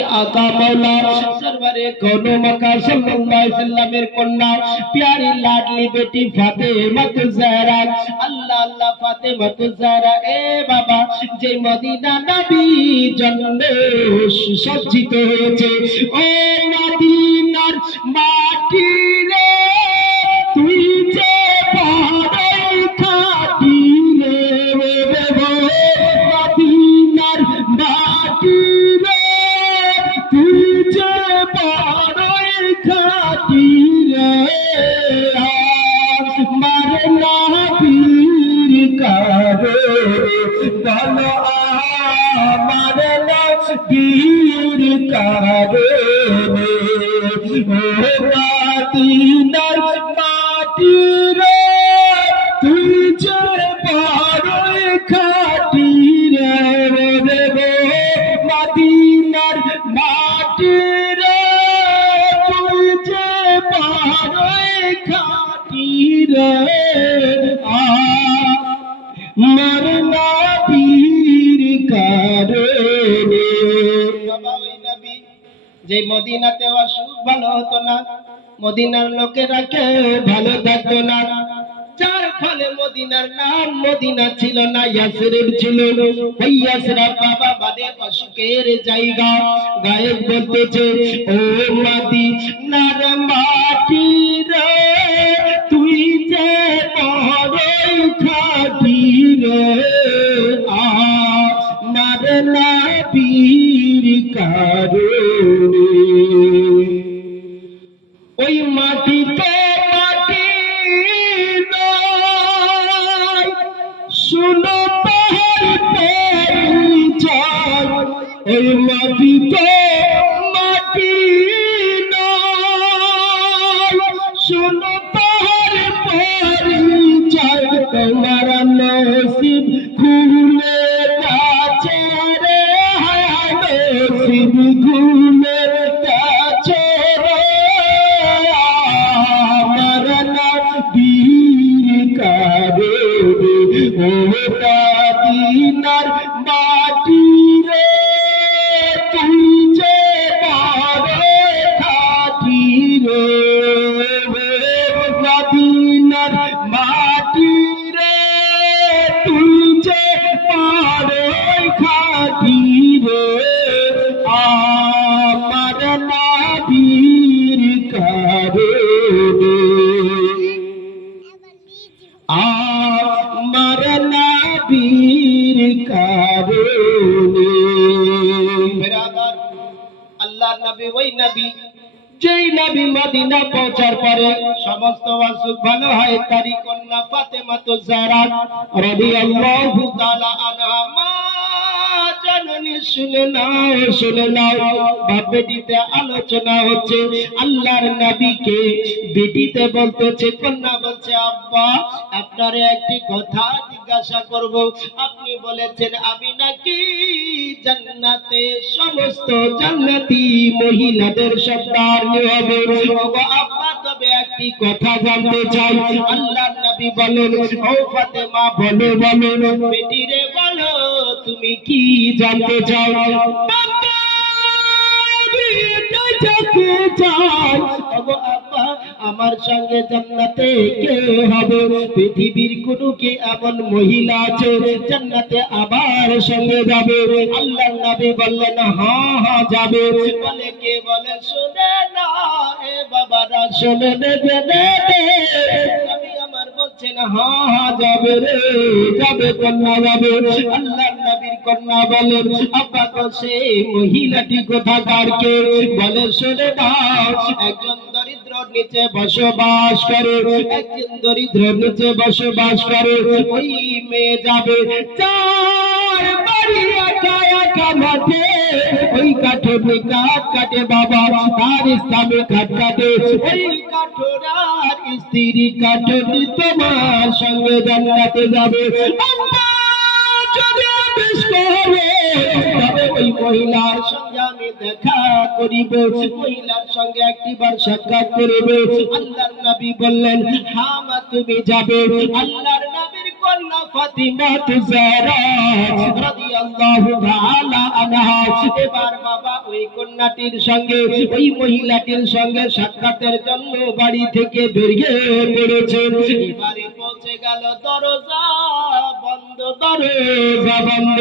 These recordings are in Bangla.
आका मौला सरवरे कौनो मका सल्लल्लाहु अलैहि वसल्लमेर कन्या प्यारी लाडली बेटी फातिमा ज़हरा अल्लाह अल्लाह फातिमा ज़हरा ए बाबा जे मदीना नबीर जन्ने सुसज्जित হয়েছে ও মদিনার মাটি রে তুই যে বড়ই খাঁটি রে মদিনার মাটি রে তুই যে বড়ই খাঁটি রে আমার নবীর কারে বলো আমার নবীর কারে ও মদিনার মাটি রে তুই যে বড়ই খাঁটি রে মদিনার মাটি রে তুই যে বড়ই খাঁটি রে আমার নবীর কারণে বাবা ওই নবী যে মদিনাতে অসুখ ভালো হতো না মদিনার লোকেরা কেউ ভালো থাকতো না যার ফলে মদিনার নাম মদিনা ছিল না ইয়াসরিব ছিল ওই ইয়াসরা বাবা বাদে অসুখের জায়গা গায়েব বলতেছে ও মদিনার মাটি রে তুই যে বড়ই খাঁটি রে আমার নবীর কারণে ওই মাটিতে মাটি নয় শুনো তাহার পরিচয় ওই মাটিতে মাটি নয় শুনো তাহার পরিচয় তোমার নসিব খুলে কাছে রে নসিব খুলে কাছে রে আমার নবীর কারে ও মদিনার মাটি রে তুই যে বড়ই খাঁটি রে মদিনার মাটি রে তুই যে বড়ই খাঁটি রে আমার নবীর কারণে আমার নবীর কারণে বিরাদর আল্লাহ নবী ওই নবী যেই নবী মদিনা পৌঁছার পরে সমস্ত অসুখ ভালো হয় তারই কন্যা ফাতেমা ज़हरा রাদিয়াল্লাহু তাআলা আনহা মা জননী শুনে নাও বাপ বেটিতে আলোচনা হচ্ছে আল্লাহর নবীকে বেটিতে বলতেছে কন্যা বলছে আব্বা আপনারে একটি কথা জিজ্ঞাসা করব আপনি বলেছেন আমি নাকি জান্নাতে সমস্ত জান্নাতি মহিলাদের সর্দার হবে ওগো আব্বা তবে একটি কথা জানতে চাই আল্লাহর নবী বলেন ও ফাতেমা বলো বেটি রে বলো তুমি কি জানতে চাও আমার সঙ্গে জান্নাতে কে হবে পৃথিবীর কোন কি এমন মহিলা আছে জান্নাতে আমার সঙ্গে যাবে আল্লাহর নবী বললেন হ্যাঁ যাবে বলে কে বলে শুনে না এ বাবারা শুনে নেবে আমি আমার বলছেন হ্যাঁ যাবে রে যাবে কন্যা যাবে আল্লাহর নবীর কন্যা বলেন আব্বা গো সেই মহিলাটি কোথাকার কে বলে শুনে দাও একজন দরিদ্র নিচে বসবাস করে একজন দরিদ্র নিচে বসবাস করে ওই মেয়ে যাবে চার বাড়ি একা একা মাঠে ওই কাঠের কাঠ কাটে বাবা তার স্বামী কাঠ কাটে ওই কাঠোরার স্ত্রী কাঠনি তোমার সঙ্গে জান্নাতে যাবে ওই মহিলার সঙ্গে আমি দেখা করিব মহিলার সঙ্গে একটিবার সাক্ষাৎ করিব আল্লাহর নবী বললেন হ্যাঁ মা তুমি যাবে আল্লাহর নবীর কন্যা ফাতিমা ज़हरा রাদিয়াল্লাহু তাআলা আনহা এবার বাবা ওই কন্যাটির সঙ্গে ওই মহিলাটির সঙ্গে সাক্ষাতের জন্য বাড়ি থেকে বেরিয়ে পড়েছে। এবারে পৌঁছে গেল, দরজা বন্ধ, দরজা বন্ধ।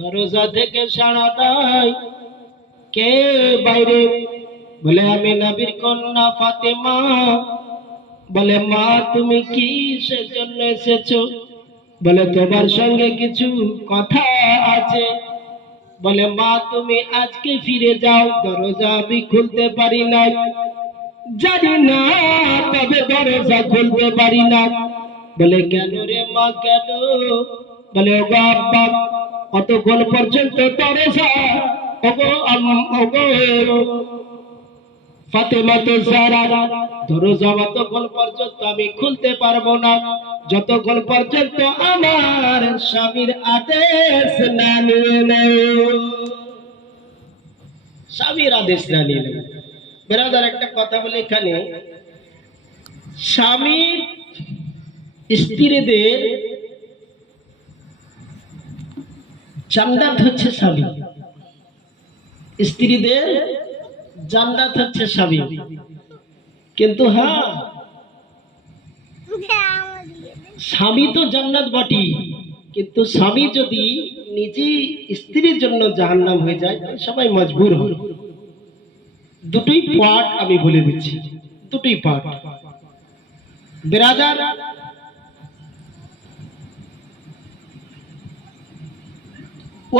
দরজা থেকে সাড়া দেয়, কে বাইরে? বলে আমি নবীর কন্যা ফাতেমা। বলে মা তুমি কি সেজন্য এসেছো? বলে তোমার সঙ্গে কিছু কথা আছে। বলে মা তুমি আজকে ফিরে যাও, দরজা আমি খুলতে পারি না, জানি না, তবে দরজা খুলতে পারি না। বলে কেন রে মা, কেন? বলে ওগো আব্বা, কতক্ষণ পর্যন্ত দরজা, ফাতেমা তো জাহরা, দরজা অতক্ষণ পর্যন্ত আমি খুলতে পারবো না যতক্ষণ পর্যন্ত আমার স্বামীর আদেশ না নিয়ে নেও। স্বামীর আদেশ না নিয়ে নেও। বেরাদার একটা কথা বলে, এখানে স্বামীর স্ত্রীদের জান্নাত হচ্ছে স্বামী, স্ত্রীদের জান্নাত হচ্ছে স্বামী। কিন্তু হ্যাঁ, স্বামী তো জান্নাত বটি, কিন্তু স্বামী যদি নিজে স্ত্রীর জন্য জাহান্নাম হয়ে যায় সবাই মজবুর হয়। দুটোই পার্ট আমি বলে দিচ্ছি, দুটোই পার্ট। বিরাদার,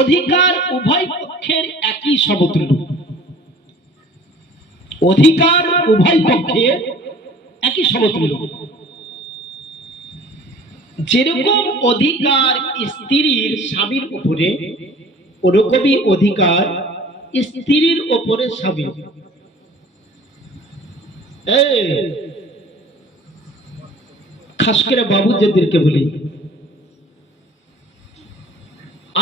অধিকার উভয় পক্ষের একই সমতুল্য, অধিকার উভয় পক্ষের একই সমতুল্য। যেরকম অধিকার স্ত্রীর স্বামীর উপরে, ওরকমই অধিকার স্ত্রীর উপরে স্বামীর। খাস করে বাবুদেরকে বলি,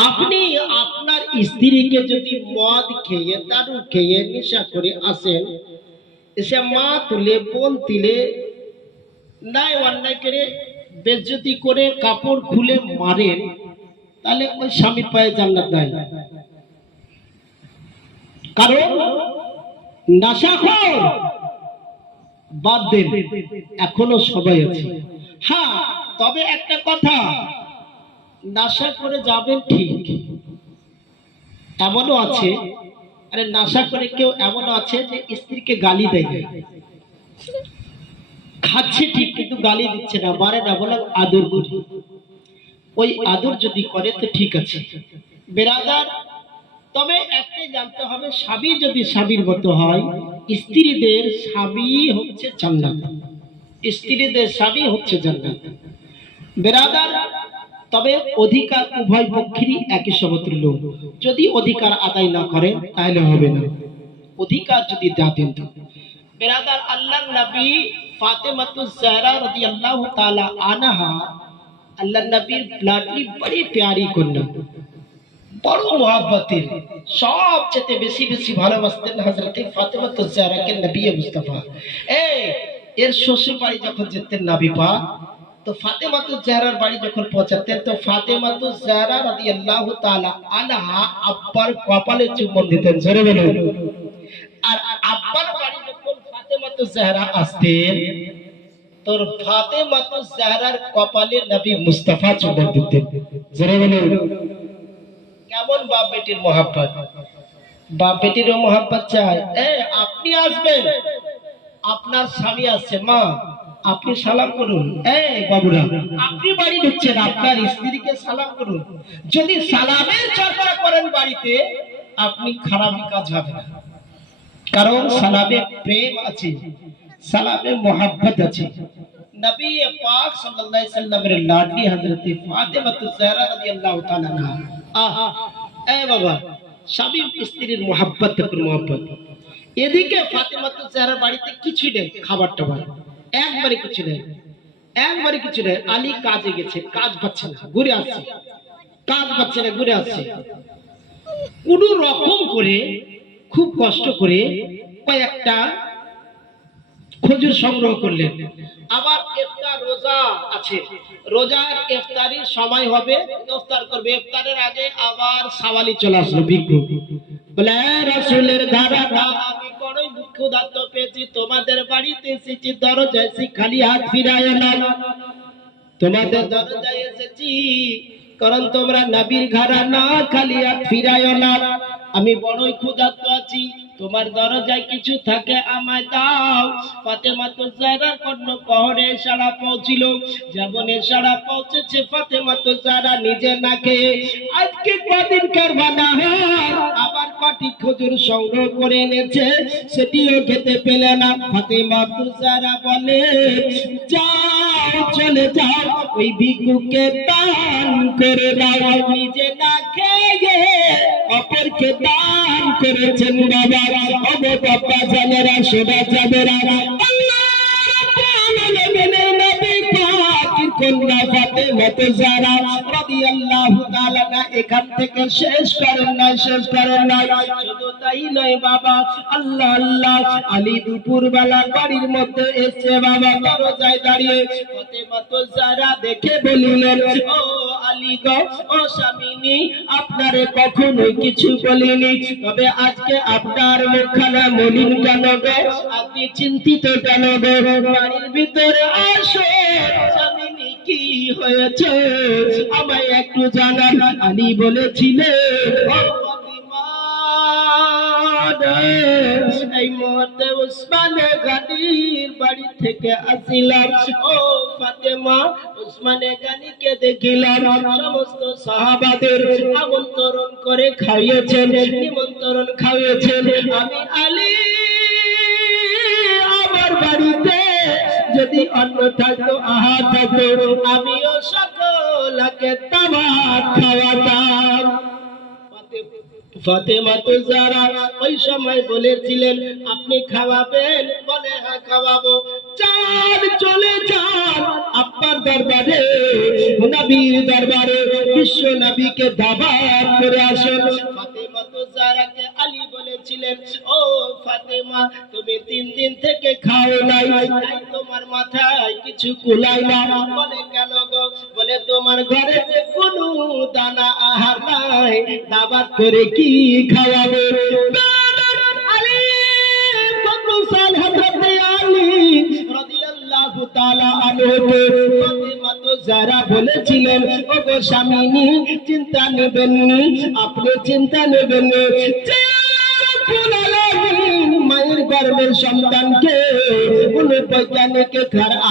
আপনি আপনার স্ত্রীকে যদি মদ খেয়ে, দারু খেয়ে, নেশা করে আসেন, এসে মা তুলে, বোন তুলে, নাই অন্যায় করে বেজ্জতি করে কাপড় খুলে মারেন, তাহলে ওই স্বামীর পায়ে জান্নাত নাই। কারণ নেশাখোর বাদ দেন, এখনো সবাই আছে। হ্যাঁ, তবে একটা কথা, নেশা করে যাবেন ঠিক, এমনও আছে, আরে নেশা করে কেউ এমনও আছে যে স্ত্রীকে গালি দেয়, খাচ্ছে ঠিক কিন্তু গালি দিচ্ছে না, মারে না, বলে আদর করি। ওই আদর যদি করে তো ঠিক আছে। বেরাদার, তবে একটাই জানতে হবে, স্বামী যদি স্বামীর মতো হয়, স্ত্রীদের স্বামী হচ্ছে জান্নাত, স্ত্রীদের স্বামী হচ্ছে জান্নাত। বেরাদার, তবে অধিকার উভয় পক্ষেরই একই সমতুল্য। যদি অধিকার আদায় না করে তাহলে হবে না, অধিকার যদি দেন তো। বেরাদার, আল্লাহর নবী ফাতেমাতুজ জাহরা রাদিয়াল্লাহু তাআলা আনহা, আল্লাহর নবীর লাডলি বড়ি প্যারি কন্যা, বড় মোহাব্বতের, সবচেয়ে বেশি বেশি ভালোবাসতেন হযরত ফাতেমাতুজ জাহরাকে নবী মুস্তাফা। এর শ্বশুর বাড়ি যখন যেতেন নবী পাক, তো ফাতেমাতুজ জাহরার বাড়ি যখন পৌঁছাতেন, তো ফাতেমাতুজ জাহরা রাদিয়াল্লাহু তাআলা আনহা আব্বার কপালে চুম্বন দিতেন, জোরে বলুন। আর আব্বার বাড়ি যখন ফাতেমাতুজ জাহরা আসতেন, তো ফাতেমাতুজ জাহরার কপালে নবী মুস্তাফা চুম্বন দিতেন, জোরে বলুন। কেমন বাপ বেটির মোহাব্বত! বাপ বেটিরও মোহাব্বত চাই। আপনি আসবেন, আপনার স্বামী আসছে, মা আপনি সালাম করুন। বাবুরা, আপনি বাড়ি ঢুকছেন, আপনার স্ত্রীকে সালাম করুন। যদি সালামের চর্চা করেন বাড়িতে, আপনি খারাপই কাজ হবে না। কারণ সালামে প্রেম আছে, সালামে মোহাব্বত আছে। নবী পাক সাল্লাল্লাহু আলাইহি সাল্লামের লাডলি হযরত ফাতেমাতুজ জাহরা রাদিয়াল্লাহু তাআলা আনহা, বাবা, স্বামী স্ত্রীর মোহাব্বত, তাকর মোহাব্বত। এদিকে ফাতেমাতুজ জাহরার বাড়িতে কিছু নেই, খাবার টাবার একবারে কিছু নেই, একবারে কিছু নেই। আলী কাজে গেছে, কাজ পাচ্ছে না, ঘুরে আসছে, কাজ পাচ্ছে না, ঘুরে আসছে। কোন রকম করে, খুব কষ্ট করে কয়েকটা খজুর সংগ্রহ করলেন। আবার ইফতার রোজা আছে, রোজার ইফতারির সময় হবে, ইফতার করবে, ইফতারের আগে আবার সাওয়ালি চলে আসলো, বিক্রু। বলে রাসূলের ধারাটা আমি বড়ই ক্ষুধার্ত পেয়েছি, তোমাদের বাড়িতে এসেছি, দরজায় এসে খালি হাত ফিরায় না। তোমাদের দরজায় এসেছি কারণ তোমরা নবীর ঘরানা, খালি হাত ফিরায় না। আমি বড়ই ক্ষুধার্ত আছি, তোমার দরজায় কিছু থাকে আমায় দাও। ফাতেমা তো জাহরার কর্ণ পহরে সারা পৌঁছিল, যেমন সারা পৌঁছেছে ফাতেমা তো জাহরা নিজে না খেয়ে আজকে কদিনকার বানাহার আবার কটি খেজুর সংগ্রহ করে এনেছে, সেটিও খেতে পেলে না। ফাতেমা তো জাহরা বলে, যাও চলে যাও, ওই ভিক্ষুকে দান করে দাও। নিজে না খেয়ে অপরকে দান করেছেন বাবা। ওগো বাবা জানেরা, সোনা যাবেরা, আল্লাহর রাব্বুল আলামিনের নবী পাকের কন্যা ফাতেমা তো জাহরা রাদিয়াল্লাহু তাআলা না এখান থেকে শেষ করেন না, শেষ করেন না। শুধু তাই নয় বাবা, আল্লাহ আল্লাহ, আলী দুপুর বেলা বাড়ির মধ্যে এসে বাবা দরজায় দাঁড়িয়ে ফাতেমা তো জাহরা দেখে বলিলেন, ও আলী গো, ও স্বামীনি, আপনারে কখনো কিছু বলিনি, তবে আজকে আপনার মুখখানা মলিন কেন গো? আপনি চিন্তিত কেন গো? বাড়ির ভিতরে আসো, স্বামীনি কি হয়েছে আমায় একটু জানান। আলী বলেছিলেন, ও ফাতেমা, এই মুহূর্তে উসমানে গানির বাড়ি থেকে আসিলাম। ও ফাতেমা, উসমানে গানিকে দেখিলাম সমস্ত সাহাবাদের আমন্ত্রণ করে খাইয়েছেন, নিমন্ত্রণ খাইয়েছেন। আমি আলী আমার বাড়িতে যদি অন্ন থাকতো, আহার থাকতো, আমিও সকলকে তামাক খাওয়াতাম। ফাতেমা তো জাহরা ওই সময় বলেছিলেন, আপনি খাওয়াবেন? বলে হ্যাঁ খাওয়াবো। চার চলে যান আব্বার দরবারে, নবীর দরবারে, বিশ্ব নবীকে দাওয়াত করে আসেন। ফাতেমা তো জাহরাকে আলী বলেছিলেন, ও ফাতেমা, তুমি 3 দিন থেকে খাও নাই, তাই তোমার মাথায় কিছু কুলায় না। বলে কেন গো? বলে তোমার ঘরে কোনো দানা আহার নাই, দাওয়াত করে কি খাওয়াবে? আলী ফকরুসাল হযরত আলী রাদিয়াল্লাহু তাআলা আনহু ফাতেমা তো জাহরা বলেছিলেন, ওগো স্বামীনি, চিন্তা নেবেন না, আপনি চিন্তা নেবেন না। মায়ের গর্ভের সন্তানকে কোন বৈজ্ঞানিক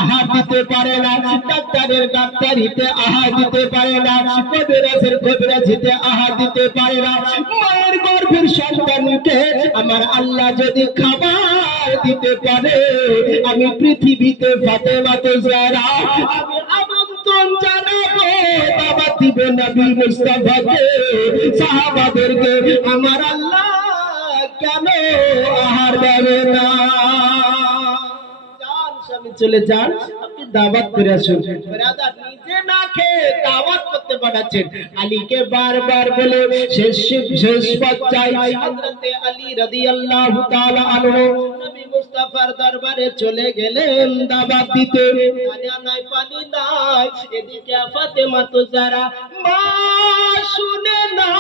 আহার দিতে পারে না, ডাক্তারের ডাক্তারিতে আহার দিতে পারে না, কবিরাজের কবিরাজিতে আহার দিতে পারে না। মায়ের গর্ভের সন্তানকে আমার আল্লাহ যদি খাবার দিতে পারে, আমি পৃথিবীতে ফাতেমা তো জাহরা আমি আমন্ত্রণ জানাবো, দাওয়াত দিব নবী মুস্তাফাকে, সাহাবাদেরকে। আমার আল্লাহ কেন আহার দেবে না? স্বামী চলে যান, আপনি দাওয়াত করে আসুন। ব্রাদার নিজে না খেয়ে দাওয়াত করতে পাঠাচ্ছেন। আলীকে বারবার বলে শেষ পর্যায়ে হযরত আলী রাদিয়াল্লাহু তাআলা আনহু নবী মুস্তাফার দরবারে চলে গেলেন দাওয়াত দিতে। খানা নাই, পানি নাই, এদিকে ফাতেমা তো জাহরা, মা শুনে না,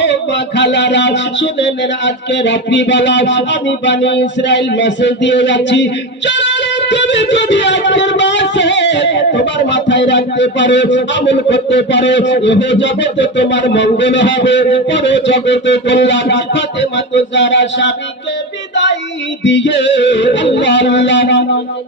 ও মা খালারা শুনে নেন, আজকে রাত্রিবেলা আমি বনি ইসরাইল মেসেজ দিয়ে যাচ্ছি, তুমি যদি আজকের মাসে তোমার মাথায় রাখতে পারো, আমল করতে পারো, এহ জগতে তোমার মঙ্গল হবে, পর জগতে কল্যাণ। ফাতেমা তো জাহরা স্বামীকে বিদায় দিয়ে আল্লাহ আল্লাহ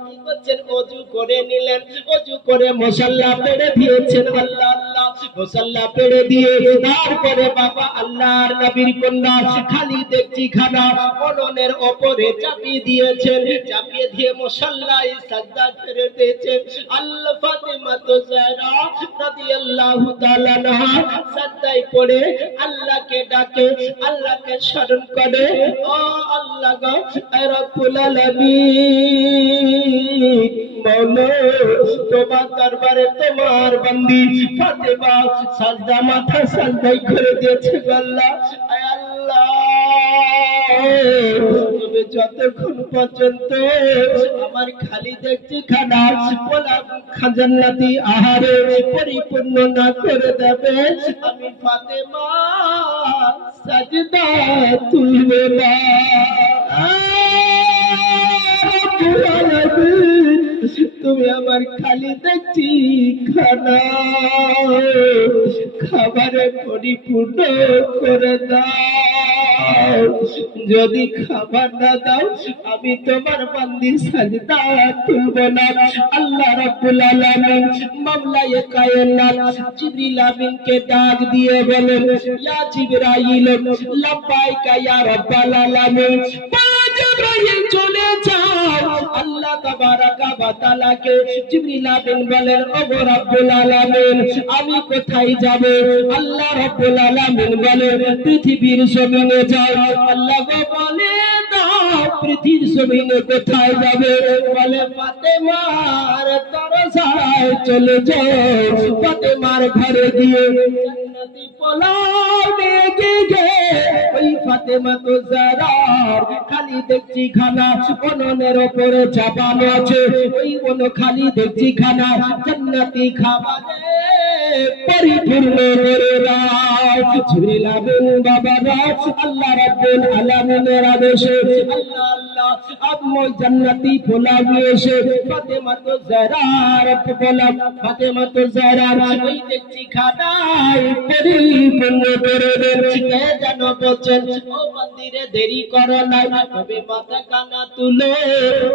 কি করছেন? ওযু করে নিলেন, ওযু করে মুসাল্লা পেড়ে দিয়েছেন। আল্লাহ আল্লাহ মুসাল্লা পেড়ে দিয়ে তারপরে বাবা আল্লাহর নবীর কন্যা খালি দেখছি খানা উনুনের উপরে চাপিয়ে দিয়েছেন, চাপিয়ে দিয়ে মুসাল্লায় সাজদা করে দিয়েছেন। আল্লাহ ফাতেমা তো জাহরা রাদিয়াল্লাহু তাআলা আনহা সাজদায় পড়ে আল্লাহকে ডাকে, আল্লাহকে স্মরণ করে, ও আল্লাহ গো রব্বুল আলামিন, মৌলা তোমার দরবারে তোমার বান্দি ফাতেমা সাজদা, মাথা সাজদাই করে দিয়েছে। আল্লাহ, আয় আল্লাহ, তুমি যতক্ষণ পর্যন্ত আমার খালি দেখছি খানা পোলা জান্নাতি আহারে পরিপূর্ণ না করে দেবে আমি ফাতেমা সাজদা তুলবে না। তুমি আমার খালি দেখছি খানা খাবারে পরিপূর্ণ করে দাও, যদি খাবার না দাও আমি তোমার বান্দির সাজদা তুলব না। আল্লাহ রাব্বুল আলামিন মাওলায়ে কায়নাত জিবরিল আমিনকে ডাক দিয়ে বলেন, ইয়া জিবরাইল লাব্বাইকা ইয়া রাব্বাল আলামিন। জিবরাইল চলে যাও। আল্লাহ তাবারাকা ওয়া তাআলাকে জিবরিল আমিন বলেন, ওগো রাব্বুল আলামিন আমি কোথায় যাব? আল্লাহ রাব্বুল আলামিন বলেন, পৃথিবীর জমিনে যাও। আল্লাহ গো বলে দাও পৃথিবীর জমিনে কোথায় যাবে? বলে ফাতেমার দরজায় চলে যাও, ফাতেমার ঘরে গিয়ে জান্নাতি পোলাও নিয়ে ওই ফাতেমা তো জারার খালি দেখছি খানা উনুনের উপরে চাপানো আছে, ওই খালি দেখছি খানা জান্নাতি খাবারে পরিপূর্ণ করে দাও। জিবরিল আমিন বাবারা আল্লাহ রাব্বুল আলামিনের আদেশে আল্লাহ আল্লাহ আম্মু জান্নাতি পোলাও নিয়ে এসে ফাতেমা তো জারার পোলাও ফাতেমা তো জারার ওই দেখছি খানায় পরিপূর্ণ করে দিয়েছে। যেন বলছেন, ও মন্দিরে দেরি করো না, তবে মাথা কানা তুলে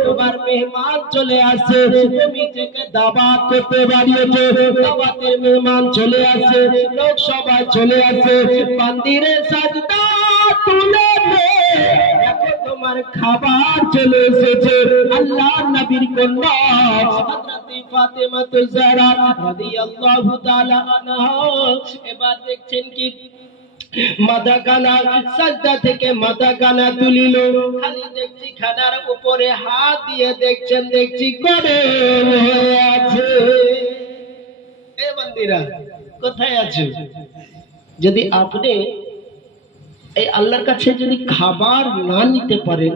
তোমার মেহমান চলে আসে, তুমি থেকে দাওয়াত করতে বাড়িয়েছো, দাওয়াতের মেহমান চলে আসে, লোক সবাই চলে আসে, মন্দিরে সাজদা তুলে দেখো তোমার খাবার চলে এসেছে। আল্লাহ নবীর কন্যা হযরত ফাতেমা জাহরা রাদিয়াল্লাহু তাআলা আনহা এবার দেখছেন কি মাথা কানা সাজদা থেকে মাথা কানা তুলিল, খালি দেখছি খানার উপরে হাত দিয়ে দেখছেন দেখছি গরম হয়ে আছে। এ বান্দিরা কোথায় আছো? যদি আপনি এই আল্লাহর কাছে যদি খাবার না নিতে পারেন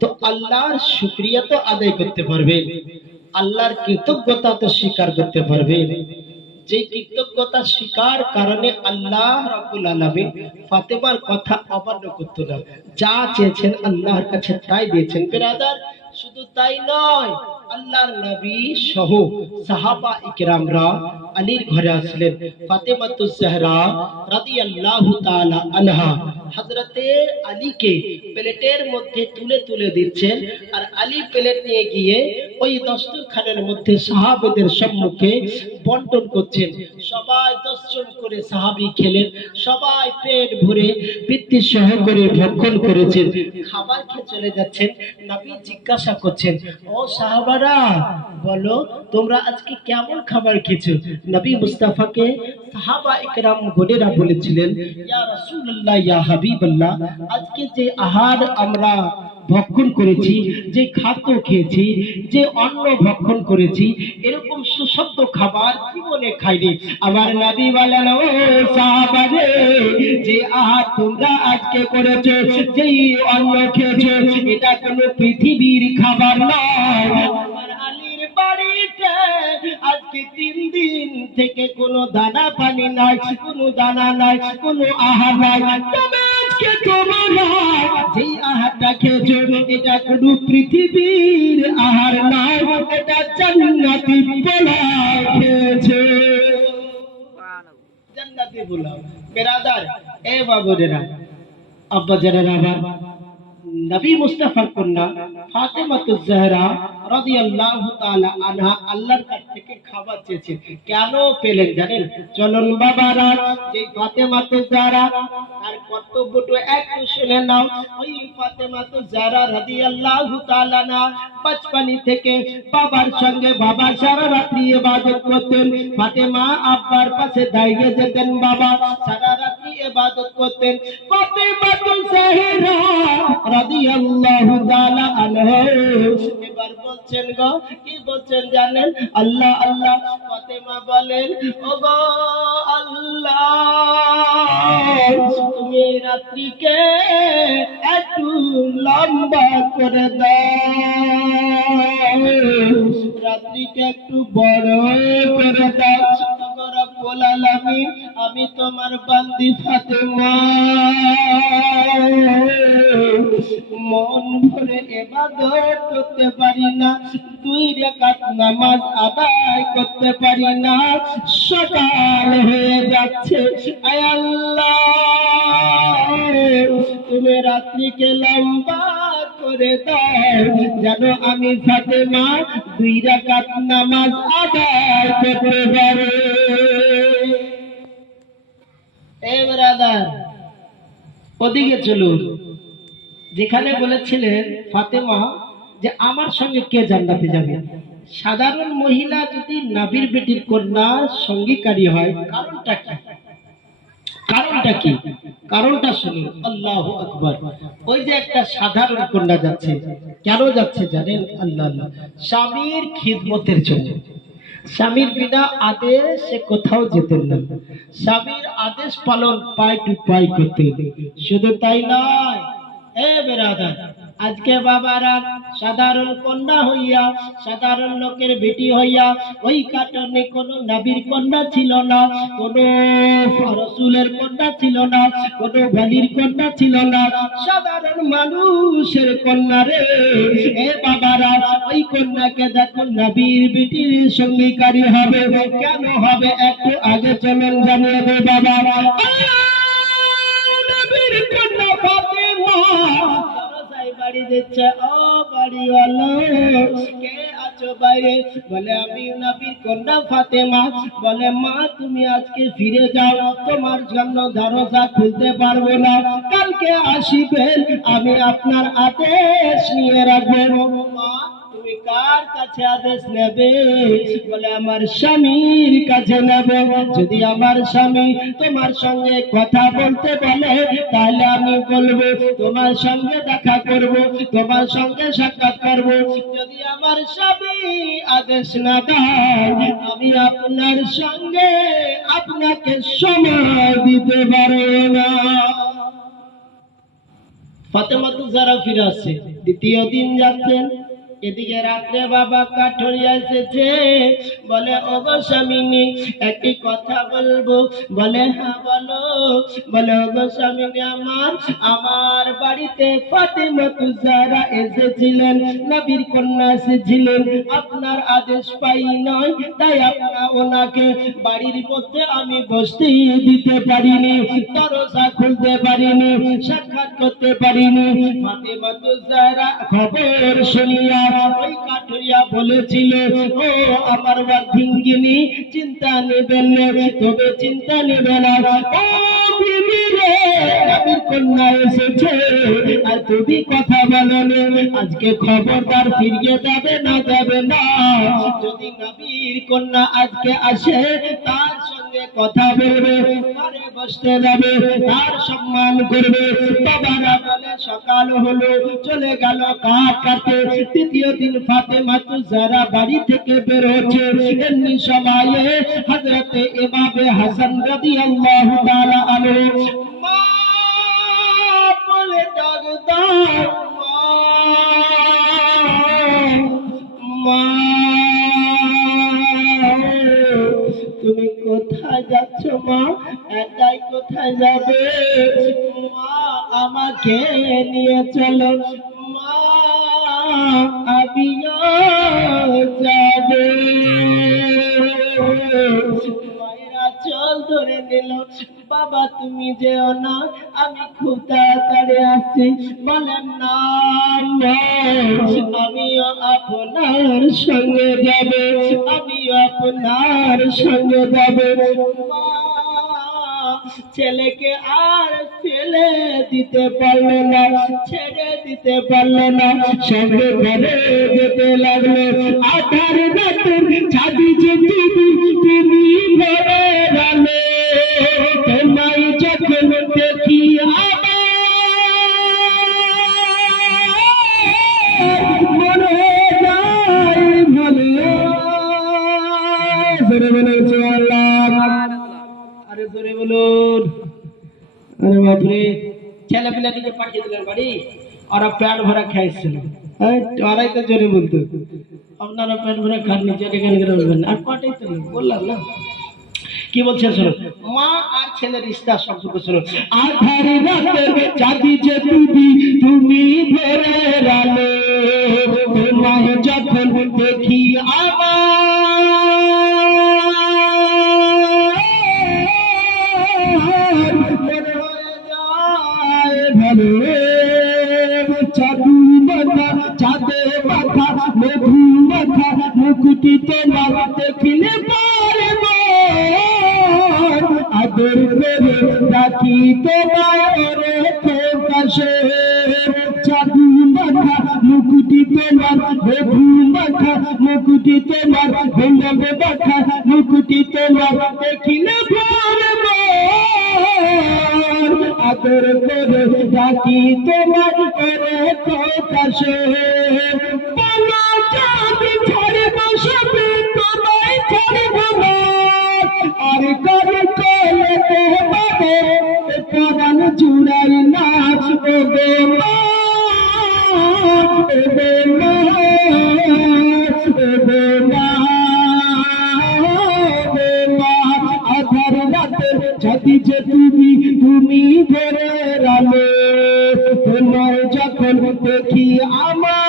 তো আল্লাহর শুকরিয়া তো আদায় করতে পারবেন, আল্লাহর কৃতজ্ঞতা তো স্বীকার করতে পারবেন। যে কৃতজ্ঞতা স্বীকার কারণে আল্লাহ রাব্বুল আলামিন ফাতেমার কথা অমান্য করতে না, যা চেয়েছেন আল্লাহর কাছে তাই দিয়েছেন। ব্রাদার শুধু তাই নয়, আল্লাহর নবী সহ সাহাবা ইকরামরা আলীর ঘরে আসলেন। ফাতেমাতুজ জাহরা রাদিয়াল্লাহু তাআলা আনহা হযরতে আলীকে প্লেটের মধ্যে তুলে তুলে দিচ্ছেন, আর আলী প্লেট নিয়ে গিয়ে ওই দস্তরখানের মধ্যে সাহাবাদের সম্মুখে বন্টন করছেন। সবাই 10 জন করে সাহাবী খেলেন, সবাই পেট ভরে তৃপ্তি সহকারে ভক্ষণ করেছেন। খাবার খেয়ে চলে যাচ্ছেন, নবী জিজ্ঞাসা করছেন, ও সাহাবারা বলো তোমরা আজকে কেমন খাবার খেয়েছো? নবী মুস্তাফাকে সাহাবা ইকরাম গণেরা বলেছিলেন, ইয়া রাসূলুল্লাহ ইয়া হাবিবাল্লাহ, আজকে যে আহার আমরা ভক্ষণ করেছি, যে খাদ্য খেয়েছি, যে অন্ন ভক্ষণ করেছি, এরকম সুস্বাদু খাবার জীবনে খাইনি। আমার নবী বলেন, ও সাহাবারে যে আহার তোমরা আজকে করেছো, যেই অন্ন খেয়েছো, এটা কোনো পৃথিবীর খাবার নয়। আমার আলীর বাড়িতে আজকে 3 দিন থেকে কোনো দানা পানি নাই, কোনো দানা নাই, কোনো আহার নাই। তবে আজকে তোমরা যেই আহারটা খেয়েছো এটা কোনো পৃথিবীর আহার নয়, এটা জান্নাতি পোলাও খেয়েছো, জান্নাতি পোলাও। বেরাদার এ বাবুরেরা আব্বা জানেরা, আবার নবী মুস্তাফার কন্যা ফাতেমাতুজ জাহরা রাদিয়াল্লাহু তাআলা আনহা আল্লাহর কাছ থেকে খাবার চেয়েছেন। কেন পেলেন জানেন? চলুন বাবারা, যে ফাতেমাতুজ জাহরা তার কর্তব্যটা একটু শুনে নাও। ওই ফাতেমাতুজ জাহরা রাদিয়াল্লাহু তাআলা না বচপনি থেকে বাবার সঙ্গে বাবা সারা রাত্রি ইবাদত করতেন। ফাতেমা আব্বার পাশে দাঁড়িয়ে যেতেন, বাবা সারা রাত্রি ইবাদত করতেন। ফাতেমাতুজ জাহরা রাদিয়াল্লাহু তাআলা আনহা এবার বলছেন গো, কি বলছেন জানেন? আল্লাহ আল্লাহ। ফাতেমা বলেন, ওগো আল্লাহ তুমি রাত্রিকে একটু লম্বা করে দাও। মন ভরে ইবাদত করতে পারি না, 2 রাকাত নামাজ আদায় করতে পারি না, সকাল হয়ে যাচ্ছে। আয় আল্লাহ, তুমি রাত্রিকে লম্বা করে দাও, যেন আমি ফাতেমা 2 রাকাত নামাজ আদায় করতে পারি। এই ব্রাদার, ওদিকে চলুন, যেখানে বলেছিলেন ফাতেমা যে আমার সঙ্গে কে জান্নাতে যাবে। সাধারণ মহিলা যদি নবীর বেটির কন্যা সঙ্গীকারী হয়, কারণটা কি? কারণটা কি? কারণটা শুনুন। আল্লাহু আকবার। ওই যে একটা সাধারণ কন্যা যাচ্ছে, কেন যাচ্ছে জানেন? আল্লাহ আল্লাহ, স্বামীর খিদমতের জন্য। স্বামীর বিনা আদেশে কোথাও যেতেন না, স্বামীর আদেশ পালন পাই টু পাই করতে। শুধু তাই নয়, এ বেরাদার, আজকে বাবারা সাধারণ কন্যা হইয়া, সাধারণ লোকের বেটি হইয়া, ওই কারণে কোন নবীর কন্যা ছিল না, কোন রাসূলের কন্যা ছিল না, কোন ওলির কন্যা ছিল না, সাধারণ মানুষের কন্যা রে। এ বাবারা, ওই কন্যাকে দেখো নবীর বেটির সঙ্গীকারী হবে। কেন হবে? একটু আগে চলেন জানিয়ে দে বাবা। নবীর কন্যা ফাতেমা বাড়ি দিচ্ছে। ও বাড়িওয়ালা, কে আছো বাইরে? বলে আমি নবীর কন্যা ফাতেমা। বলে মা, তুমি আজকে ফিরে যাও, তোমার জন্য দরজা খুলতে পারবো না, কালকে আসিবেন, আমি আপনার আদেশ নিয়ে রাখবো। মা, তুমি কার কাছে আদেশ নেবে? বলে আমার স্বামীর কাছে নেবে। যদি আমার স্বামী তোমার সঙ্গে কথা বলতে বলে, তাহলে আমি বলবো, তোমার সঙ্গে দেখা করব, তোমার সঙ্গে সাক্ষাৎ করব। যদি আমার স্বামী আদেশ না দেয়, আমি আপনার সঙ্গে আপনাকে সময় দিতে পারবো না। ফাতেমা তো যারা ফিরে আসছে, দ্বিতীয় দিন যাচ্ছেন। এদিকে রাত্রে বাবা কাঠরিয়া এসেছে। বলে ও গো স্বামিনী, একটি কথা বলবো। বলে হ্যাঁ বলো। বলে ও গো স্বামিনী আমার, আমার বাড়িতে ফাতেমা যারা এসেছিলেন, নবীর কন্যা এসেছিলেন, আপনার আদেশ পাই নয়, তাই আপনার ওনাকে বাড়ির মধ্যে আমি বসতে দিতে পারিনি, দরজা খুলতে পারিনি, সাক্ষাৎ করতে পারিনি। ফাতেমা যারা খবর শুনিয়া ওই কাঠরিয়া বলেছিল, ও আমার বাধিঙ্গিনী, চিন্তা নেবেন না, তবে চিন্তা নেবে না, ও বিবি রে, নবীর কন্যা এসেছে আর তুমি কথা বলো না, আজকে খবরদার ফিরিয়ে যাবে না, যাবে না। যদি নবীর কন্যা আজকে আসে, তার সঙ্গে কথা বলবে, ঘরে বসতে যাবে, তার সম্মান করবে। বাবারা বলে সকাল হলো, চলে গেল কাঠ কাটতে। তৃতীয় দিন ফাতেমা যারা বাড়ি থেকে বের হচ্ছে, এমনি সময়ে হযরতে ইমামে হাসান রাদিয়াল্লাহু তাআলা আনহু মা বলে ডাক দাও, মা, তুমি কোথায় যাচ্ছ মা? একাই কোথায় যাবে? মা, আমাকে নিয়ে চলো। মা, আমিও যাব। মায়েরা চল ধরে নিল। বাবা তুমি যেও না, আমি খুব তাড়াতাড়ি আসছি। বলেন না মা, আমিও আপনার সঙ্গে যাব, আমিও আপনার সঙ্গে যাব। মা ছেলেকে আর ফেলে দিতে পারলো না, ছেড়ে দিতে পারলো না, সঙ্গে ঘরে যেতে লাগলো। আধার রাতের ছাদি যে তুমি ঘরে গেলে, তোমায় যখন দেখি আমার মনে যায় ভালো। জোরে বলেছে আল্লাহ, আরে জোরে বলুন। আরে বাপরে, ছেলে পিলা দিকে পাঠিয়ে দিলেন বাড়ি, ওরা প্যাট ভরা খাইছিল। ওরাই তো জোরে বলতো, আপনারা প্যাট ভরা খান, নিচে কেন করে বলবেন? আর কটাই তো বললাম না। কি বলছে শোনো, মা আর ছেলের রিশতা সম্পর্ক শোনো। আধার রাতে চাঁদি যে তুমি চাঁদে মাথা মধু মাথা মুকুটি তোমার দেখিলে পারে আদর করে রাখি তোমার প্রকাশে চাঁদু মাথা মুকুটি তোমার মধু মাথা মুকুটি তোমার ভৈরবে মাথা মুকুটি তোমার দেখিলে পারে আদর করে রাখি তোমার প্রকাশে বলো চাঁদ ছাড়ব সবে তোমায় ছাড়ব না আর করে কোলে দেবারে প্রাণ জুড়াই না ও গে মা ও গে মা ও গে মা আধার রাতে যদি যে তুমি ধরে রালে তোমার যখন দেখি আমার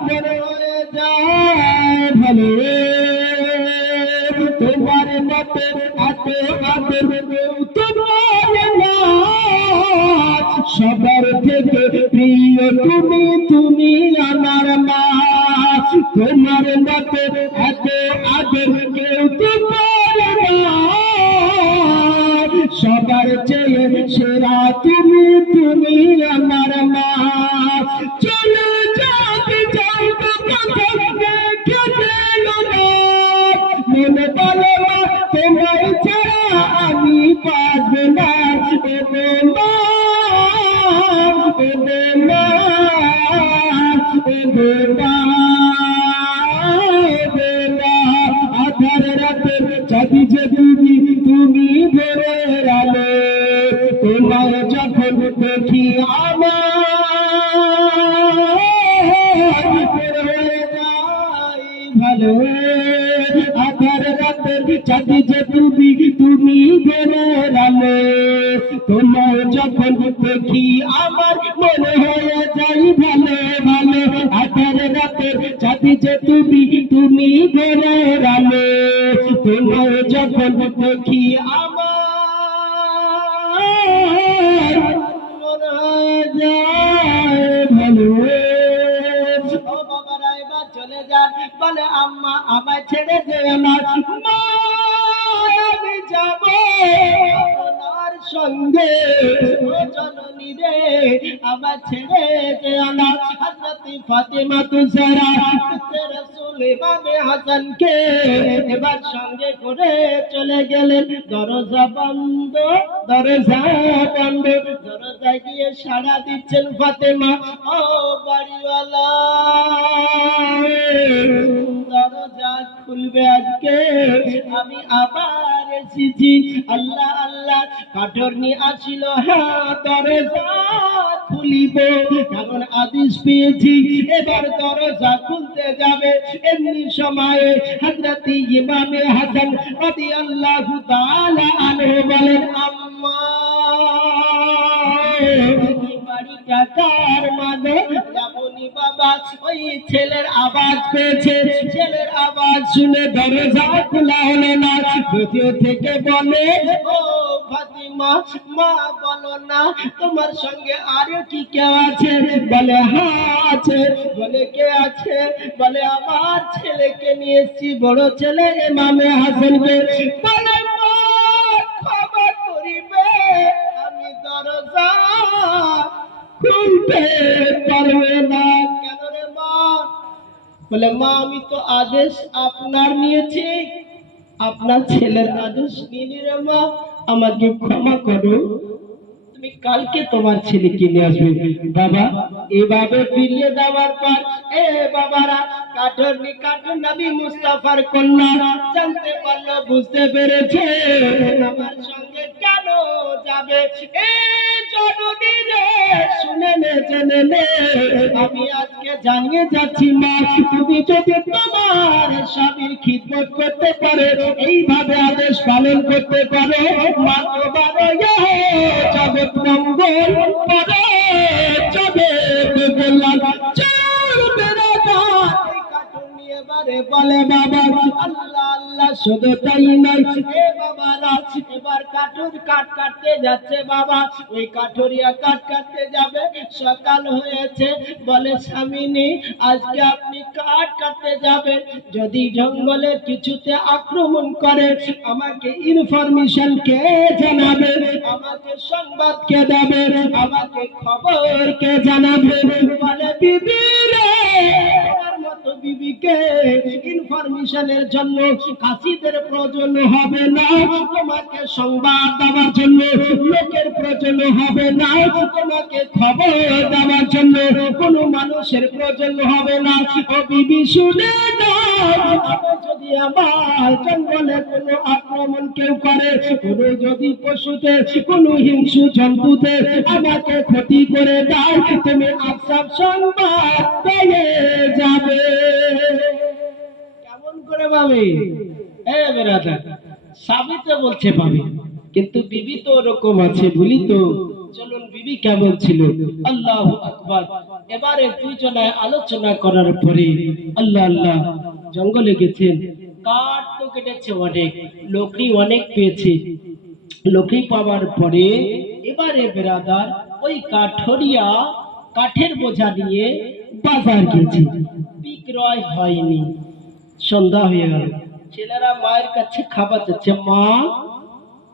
মনে হয়ে যায় ভালো তোমার মতে এত আদর তোমার না সবার থেকে প্রিয় তুমি আমার মা তোমার মতে এত আদর কেউ তোমার না সবার চেয়ে সেরা তুমি আমার মা চলে যাতে যাইব কথা রেখে দিল না মনে বলে মা তোমায় ছাড়া আমি পারব না এগো মা এগো মা এগো মা আধার রাতে যদি যে তুমি ধরে রালে তোমার যখন দেখি আমার ভালো আধার রাতে যদি যে তুমি ধরে রালে তোমার যখন দেখি আমার মনে হয়ে যাই ভালো ভালো আধার রাতে যদি যে তুমি ধরে রালে তোমার যখন দেখি আমার মনে হয়ে যায় ভালো ও বাবারা এবার চলে যান বলে আম্মা আমায় ছেড়ে যেও না মা আমি যাব আপনার সঙ্গে ও জননী রে আমার ছেড়ে যেও না হযরত ফাতেমা তুজারা রাসূল ইমামে হাসানকে এবার সঙ্গে করে চলে গেলেন দরজা বন্ধ দরজায় গিয়ে সাড়া দিচ্ছেন ফাতেমা ও বাড়িওয়ালা দরজা খুলবে আজকে আমি আবার এসেছি আল্লাহ আল্লাহ কাঠর নিয়ে আসিল হ্যাঁ দরজা খুলিব কারণ আদেশ পেয়েছি এবার দরজা খুলতে যাবে এমনি সময়ে হযরত ইমামে হাসান রাদিয়াল্লাহু তাআলা আনহু বলেন আম্মা বাড়িটা কার মানে যেমনই বাবা ওই ছেলের আওয়াজ পেয়েছে ছেলের আওয়াজ শুনে দরজা খোলা হলো না ভিতর থেকে বলে ও ফাতিমা মা বলো না তোমার সঙ্গে আরো কি কেউ আছে বলে হ্যাঁ আছে বলে কে আছে বলে আমার ছেলেকে নিয়ে এসেছি বড় ছেলে ইমামে হাসানকে বলে মা ক্ষমা করিবে আমি দরজা খুলতে পারবে না কেন রে মা বলে মা আমি তো আদেশ আপনার নিয়েছি আপনার ছেলের আদেশ নিয়ে রে মা আমাকে ক্ষমা করো তুমি কালকে তোমার ছেলেকে নিয়ে আসবে বাবা এভাবে ফিরিয়ে দেওয়ার পর এ বাবারা কাঠর নবী মুস্তাফার কন্যা জানতে পারলো বুঝতে পেরেছে আমার সঙ্গে কেন যাবে এ জননী রে শুনে নে জেনে নে আমি আজকে জানিয়ে যাচ্ছি মা তুমি যদি তোমার স্বামীর খিদমত করতে পারে এইভাবে আদেশ পালন করতে পারে মা তোমার জগৎ মঙ্গল পরে জগৎ কল্যাণ চলবে না এবারে বলে বাবা আল্লাহ আল্লাহ শুধু তাই নয় এ বাবারা এবার কাঠুর কাঠ কাটতে যাচ্ছে বাবা, ওই কাঠুরিয়া কাঠ কাটতে যাবে, সকাল হয়েছে, বলে স্বামীনি আজকে আপনি কাঠ কাটতে যাবেন, যদি জঙ্গলে কিছুতে আক্রমণ করে আমাকে ইনফরমেশন কে জানাবে, আমাকে সংবাদ কে দেবে, আমাকে খবর কে জানাবে? বলে বিবি রে, আমার মতো বিবিকে ইনফরমেশনের জন্য কাশিদের প্রয়োজন হবে না, তোমাকে সংবাদ দেওয়ার জন্য লোকের প্রয়োজন হবে না, তোমাকে খবর দেওয়ার জন্য কোনো মানুষের প্রয়োজন হবে না। ও বিবি শুনে নাও, যদি আমার জঙ্গলে কোনো আক্রমণ কেউ করে, কোনো যদি পশুতে কোনো হিংস্র জন্তুতে আমাকে ক্ষতি করে দেয়, তুমি আফসাব সংবাদ পেয়ে যাবে। কেমন করে পাবে? সাবিতে বলছে পাবে, কিন্তু বিবি তো ওরকম আছে বলি তো। চলুন বিবি কেমন ছিল। আল্লাহু আকবার। এবারে দুইজনায় আলোচনা করার পরে আল্লাহ আল্লাহ জঙ্গলে গেছেন, কাঠ তো কেটেছে অনেক, লকড়ি অনেক পেয়েছে, লকড়ি পাওয়ার পরে এবারে বেরাদার ওই কাঠরিয়া কাঠের বোঝা নিয়ে বাজার গেছে, বিক্রয় হয়নি, সন্ধ্যা হয়ে গেল। ছেলেরা মায়ের কাছে খাবার চাচ্ছে, মা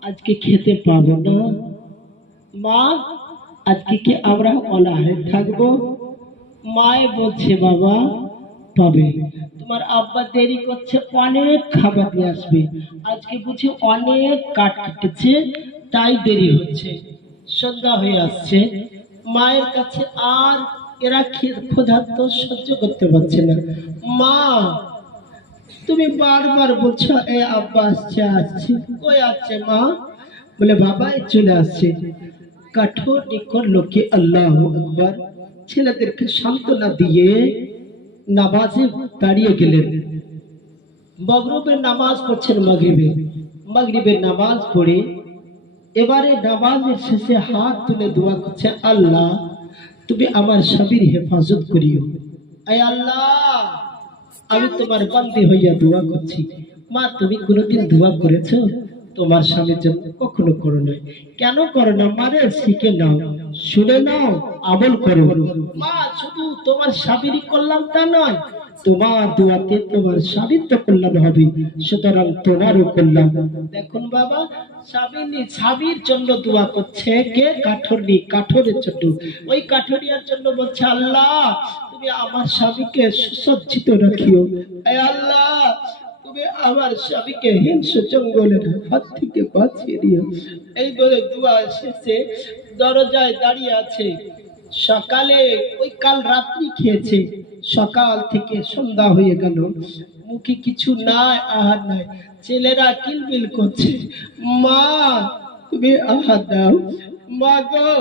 আজকে খেতে পাবো না, মা আজকে কি আমরা অনাহারে থাকবো? মায়ে বলছে বাবা পাবে, তোমার আব্বা দেরি করছে, অনেক খাবার নিয়ে আসবে, আজকে বুঝি অনেক কাঠ কেটেছে তাই দেরি হচ্ছে, সন্ধ্যা হয়ে আসছে। মায়ের কাছে আর এরা ক্ষুধার্ত সহ্য করতে পারছে না। মা তুমি বারবার বলছো এ আব্বা আসছে আসছে, কই আসছে মা? বলে বাবা চলে আসছে। কাঠোর নিকট লোকে আল্লাহু আকবার ছেলেদেরকে সান্ত্বনা দিয়ে নামাজে দাঁড়িয়ে গেলেন। মাগরিবের নামাজ পড়ছেন, মাগরিবের নামাজ পড়ে এবারে নামাজের শেষে হাত তুলে দোয়া করছে, আল্লাহ তুমি আমার স্বামীর হেফাজত করিও। আয় আল্লাহ আমি তোমার বান্দি হইয়া দোয়া করছি। মা তুমি কোনোদিন দোয়া করেছো তোমার স্বামীর জন্য? কখনো করো নাই। কেন করো না? মারে শিখে নাও, শুনে নাও, আমল করো। মা শুধু তোমার স্বামীরই কল্যাণ তা নয়, তোমার দোয়াতে তোমার স্বামীর তো কল্যাণ হবে, সুতরাং তোমারও কল্যাণ। দেখুন বাবা, স্বামীর জন্য দোয়া করছে কে? কাঠরের জন্য। ওই কাঠরিয়ার জন্য বলছে, আল্লাহ তুমি আমার স্বামীকে সুসজ্জিত রাখিও। আল্লাহ তুমি আমার স্বামীকে হিংস্র জঙ্গলের হাত থেকে বাঁচিয়ে দিও। এই বলে দোয়া শেষে দরজায় দাঁড়িয়ে আছে। সকালে ওই কাল রাত্রি খেয়েছে, সকাল থেকে সন্ধ্যা হয়ে গেল, মুখে কিছু নাই, আহার নাই। ছেলেরা কিলবিল করছে, মা তুমি আহার দাও, মা গো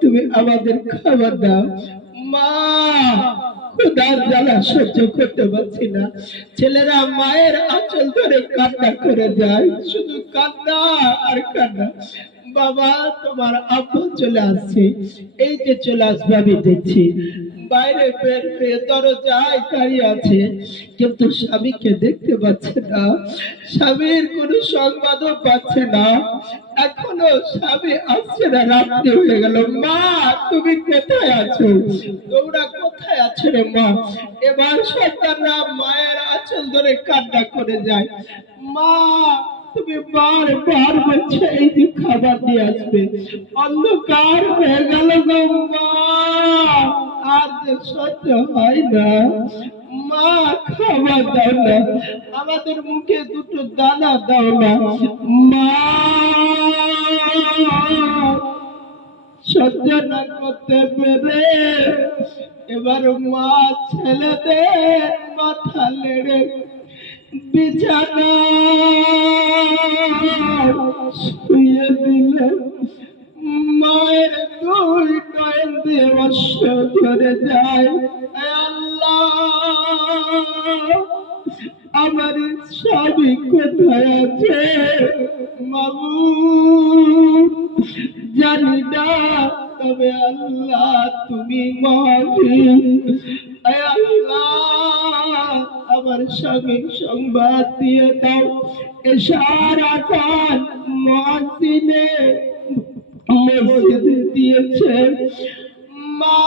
তুমি আমাদের খাবার দাও, মা ক্ষুধার জ্বালা সহ্য করতে পারছি না। ছেলেরা মায়ের আঁচল ধরে কান্না করে যায়, শুধু কান্না আর কান্না। বাবা তোমার আব্বা চলে আসছে, এই যে চলে আসবে আমি দেখছি। বাইরে বের হয়ে দরজায় দাঁড়িয়ে আছে, কিন্তু স্বামীকে দেখতে পাচ্ছে না, স্বামীর কোনো সংবাদও পাচ্ছে না, এখনো স্বামী আসছে না, রাত্রি হয়ে গেল। মা তুমি কোথায় আছো? তোমরা কোথায় আছো রে মা? এবার সন্তানরা মায়ের আঁচল ধরে কান্না করে যায়। মা তুমি বারবার বলছো এই যে খাবার দিয়ে আসবে, অন্ধকার হয়ে গেল গো মা, আর যে সহ্য হয় না, মা খাবার দাও না, আমাদের মুখে দুটো দানা দাও না, মা সহ্য না করতে পেরে এবার মা ছেলেদের মাথা লেড়ে বিছানা শুয়ে দিলে। মায়ের দুই নয়ন দিয়ে অশ্ব ধরে যায়। আল্লাহ আমার স্বামী কোথায় আছে? মাবুদ জানি না, তবে আল্লাহ তুমি মহাবীর। আল্লাহ আমার স্বামীর সংবাদ দিয়ে দাও। এশার আজান মুয়াজ্জিনে মসজিদে দিয়েছে, মা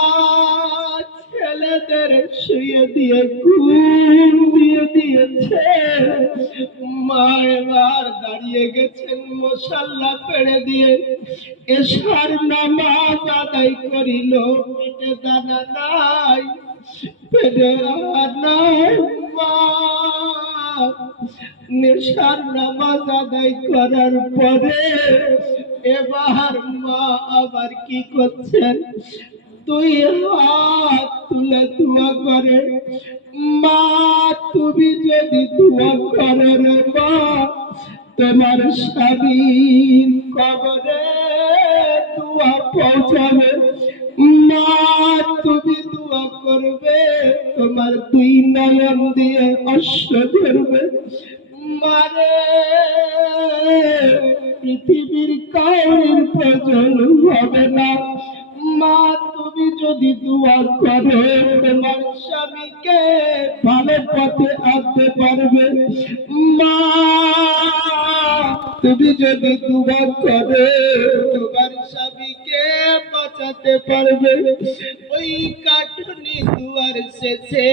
ছেলেদের শুয়ে দিয়ে ঘুম দিয়ে দিয়েছে। মা এবার দাঁড়িয়ে গেছেন মুসাল্লা পেড়ে দিয়ে, এশার নামাজ আদায় করিল। পেটে দানা নাই, পেটে আর নাই। মা নেশার নামাজ আদায় করার পরে এবার মা আবার কি করছেন, দুই হাত তুলে দোয়া করে। মা তুমি যদি দোয়া করো রে মা, তোমার স্বামীর কবরে দোয়া পৌঁছাবে। মা তুমি দোয়া করবে, তোমার দুই নয়ন দিয়ে অশ্রু ধরবে। মারে পৃথিবীর কাউরির প্রয়োজন হবে না। মা তুমি যদি দোয়া করো, তোমার স্বামীকে ভালো পথে আনতে পারবে। মা তুমি যদি দোয়া করো, তোমার স্বামীকে বাঁচাতে পারবে। ওই কাঠুনি দুয়ার শেষে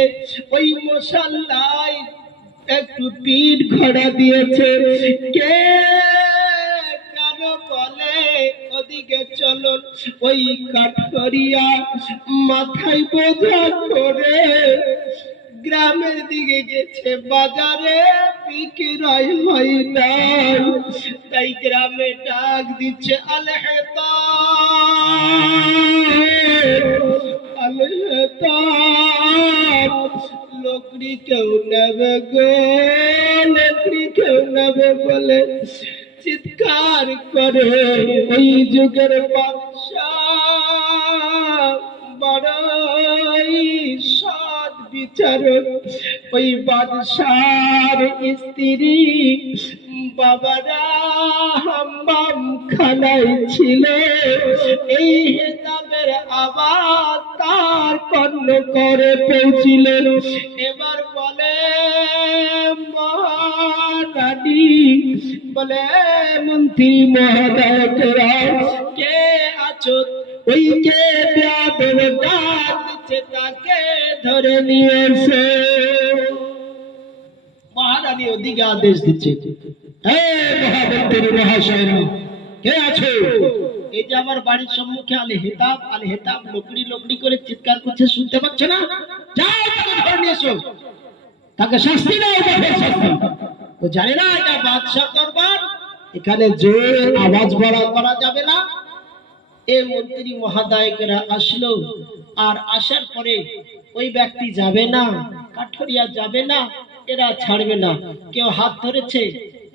ওই মশাল্লায় একটু পিঠ ঘোড়া দিয়েছে। কে কেন বলে ওদিকে চলো, ওই কাঠরিয়া মাথায় বোঝা করে গ্রামের দিকে গেছে। বাজারে বিক্রয় হয় না, তাই গ্রামে ডাক দিচ্ছে আলহেতা আলহেতা, লকড়ি কেউ নেবে গো, লকড়ি কেউ নেবে বলে চিৎকার করে। ওই যুগের বাদশাহ বড়ই সৎ বিচারক, ওই বাদশার স্ত্রী বাবারা হাম্মাম খানায় ছিল। এই হেতাবের আওয়াজ তার কর্ণ করে পৌঁছিল। এবার বলে মহারানী, বলে মন্ত্রী মহোদয়রা, কে আছো? ওই কে বেয়াদব ডাক দিচ্ছে, তাকে ধরে নিয়ে এসো। মহারানী ওদিকে আদেশ দিচ্ছে, হে মহামন্ত্রী মহাশয়রা, কে আছো? এই যে আমার বাড়ির সম্মুখে আলে হেতাব লকড়ি লকড়ি করে চিৎকার করছে, শুনতে পাচ্ছ না? যাও তাকে ধরে নিয়ে এসো, তাকে শাস্তি দাও, শাস্তি। তো জানি না এটা বাদশাহ দরবার, এখানে জোরে আওয়াজ করা যাবে না। এই মন্ত্রী মহোদয়রা আসলো, আর আসার পরে ওই ব্যক্তি যাবে না, কাঠরিয়া যাবে না, এরা ছাড়বে না। কেউ হাত ধরেছে,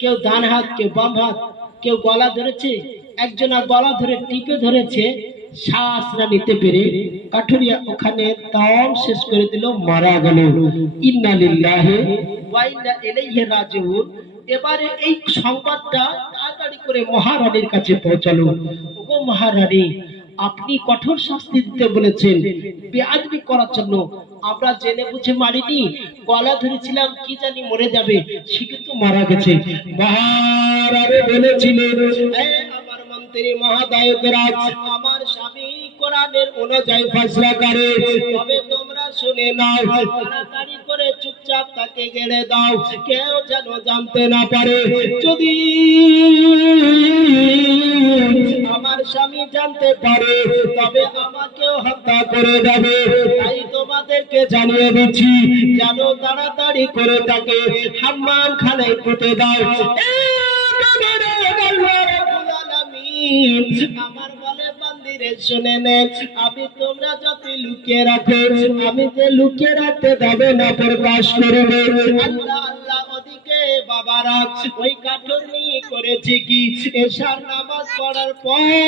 কেউ ডান হাত, কেউ বাম হাত, কেউ গলা ধরেছে। একজনা গলা ধরে টিপে ধরেছে, শ্বাস না নিতে পেরে কাঠরিয়া ওখানে দম শেষ করে দিল, মারা গেল। ইন্না লিল্লাহি ওয়া ইন্না ইলাইহি রাজিউন। এবারে এই সংবাদটা তাড়াতাড়ি করে মহারানীর কাছে পৌঁছালো। ওগো মহারানী, আপনি কঠোর শাস্তি দিতে বলেছেন বেয়াদবি করার জন্য। আমরা জেনে বুঝে মারিনি, গলা ধরেছিলাম কি জানি মরে যাবে, সে কিন্তু মারা গেছে। মহারানী বলেছিলেন, আমার মন্ত্রী মহোদয়রা, আমার স্বামী কোরআনের অনুযায়ী ফয়সালা করে, তবে তোমরা শুনে নাও, তাড়াতাড়ি করে চুপচাপ তাকে গেড়ে দাও, কেউ যেন জানতে না পারে। যদি আমার স্বামী জানতে পারে, তবে আমাকেও হত্যা করে দেবে। তাই তোমাদেরকে জানিয়ে দিচ্ছি, যেন তাড়াতাড়ি করে তাকে হাম্মাম খানায় পুঁতে দাও। আমার বলে বান্দিরে শুনে নে, আমি তোমরা যত লুকিয়ে রাখো, আমি যে লুকিয়ে রাখতে দেবে না, প্রকাশ করবে। আল্লাহ আল্লাহ। ওদিকে বাবারা ওই কাঠুর নিয়ে করেছে কি, এশার নামাজ পড়ার পরে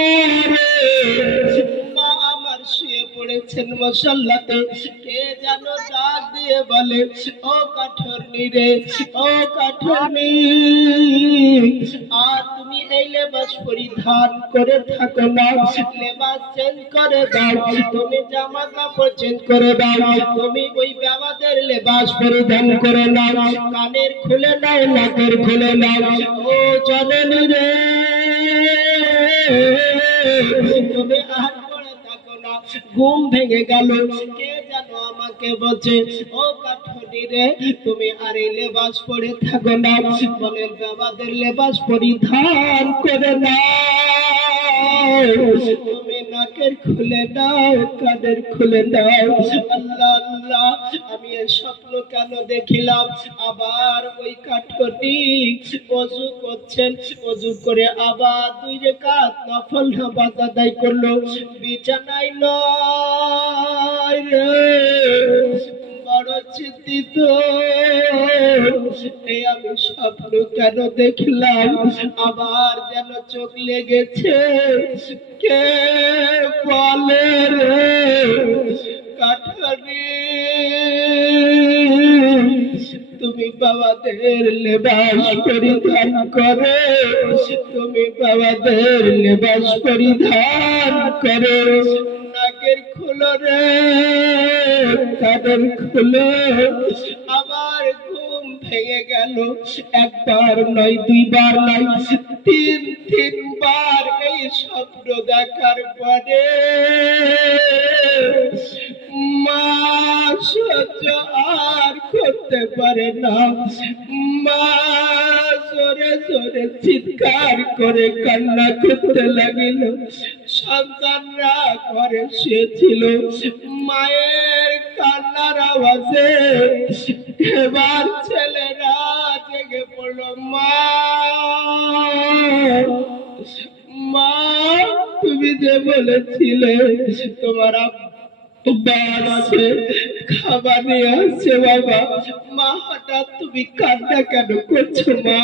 মা আমার শুয়ে পড়েছেন মুসল্লাতে। কে যেন ডাক দিয়ে বলে, ও কাঠুরনি রে, ও কাঠুরনি, আর তুমি এই লেবাস পরিধান করে থাকো না, লেবাস চেঞ্জ করে দাও, তুমি জামা কাপড় চেঞ্জ করে দাও, তুমি ওই বাবাদের বাবাদের লেবাস পরিধান করে নাও, কানের খুলে নাও, নাকের খুলে নাও। ও জননী রে, তুমি আর পড়ে থাকো না। ঘুম ভেঙে গেল, কে যেন আমাকে বলছে, ও কাঠনি রে, তুমি আর এই লেবাস পরে থাকো না। বলে বাবাদের লেবাস পরিধান করে নাও, তুমি নাকের খুলে নাও, কানের খুলে নাও। আল্লাহ আল্লাহ, আমি এই স্বপ্ন কেন দেখিলাম? আবার ওই কাঠনি ওযু করছেন, ওযু করে আবার 2 রাকাত নফল নামাজ আদায় করলো। বিছানায় নয় রে, বড় চিন্তিত, এই আমি স্বপ্ন কেন দেখলাম? আবার যেন চোখ লেগেছে, কে বলে রে কাঠনি, তুমি বাবাদের লেবাস পরিধান করে, তুমি বাবাদের লেবাস পরিধান করে। নাকের খুলো রে, কানের খুলো। আবার ঘুম ভেঙে গেল। একবার নয়, 2 বার নয়, 3 বার এই স্বপ্ন দেখার পরে মা সহ্য আর করতে পারে না। মা জোরে জোরে চিৎকার করে কান্না করতে লাগিল। সন্তানরা ঘরে শুয়েছিল, মায়ের কান্নার আওয়াজে এবার ছেলেরা জেগে পড়ল। মা, মা, তুমি যে বলেছিলে তোমার আছে খাবার নিয়ে আসছে বাবা, মা হঠাৎ তুমি কান্না কেন করছো? মা,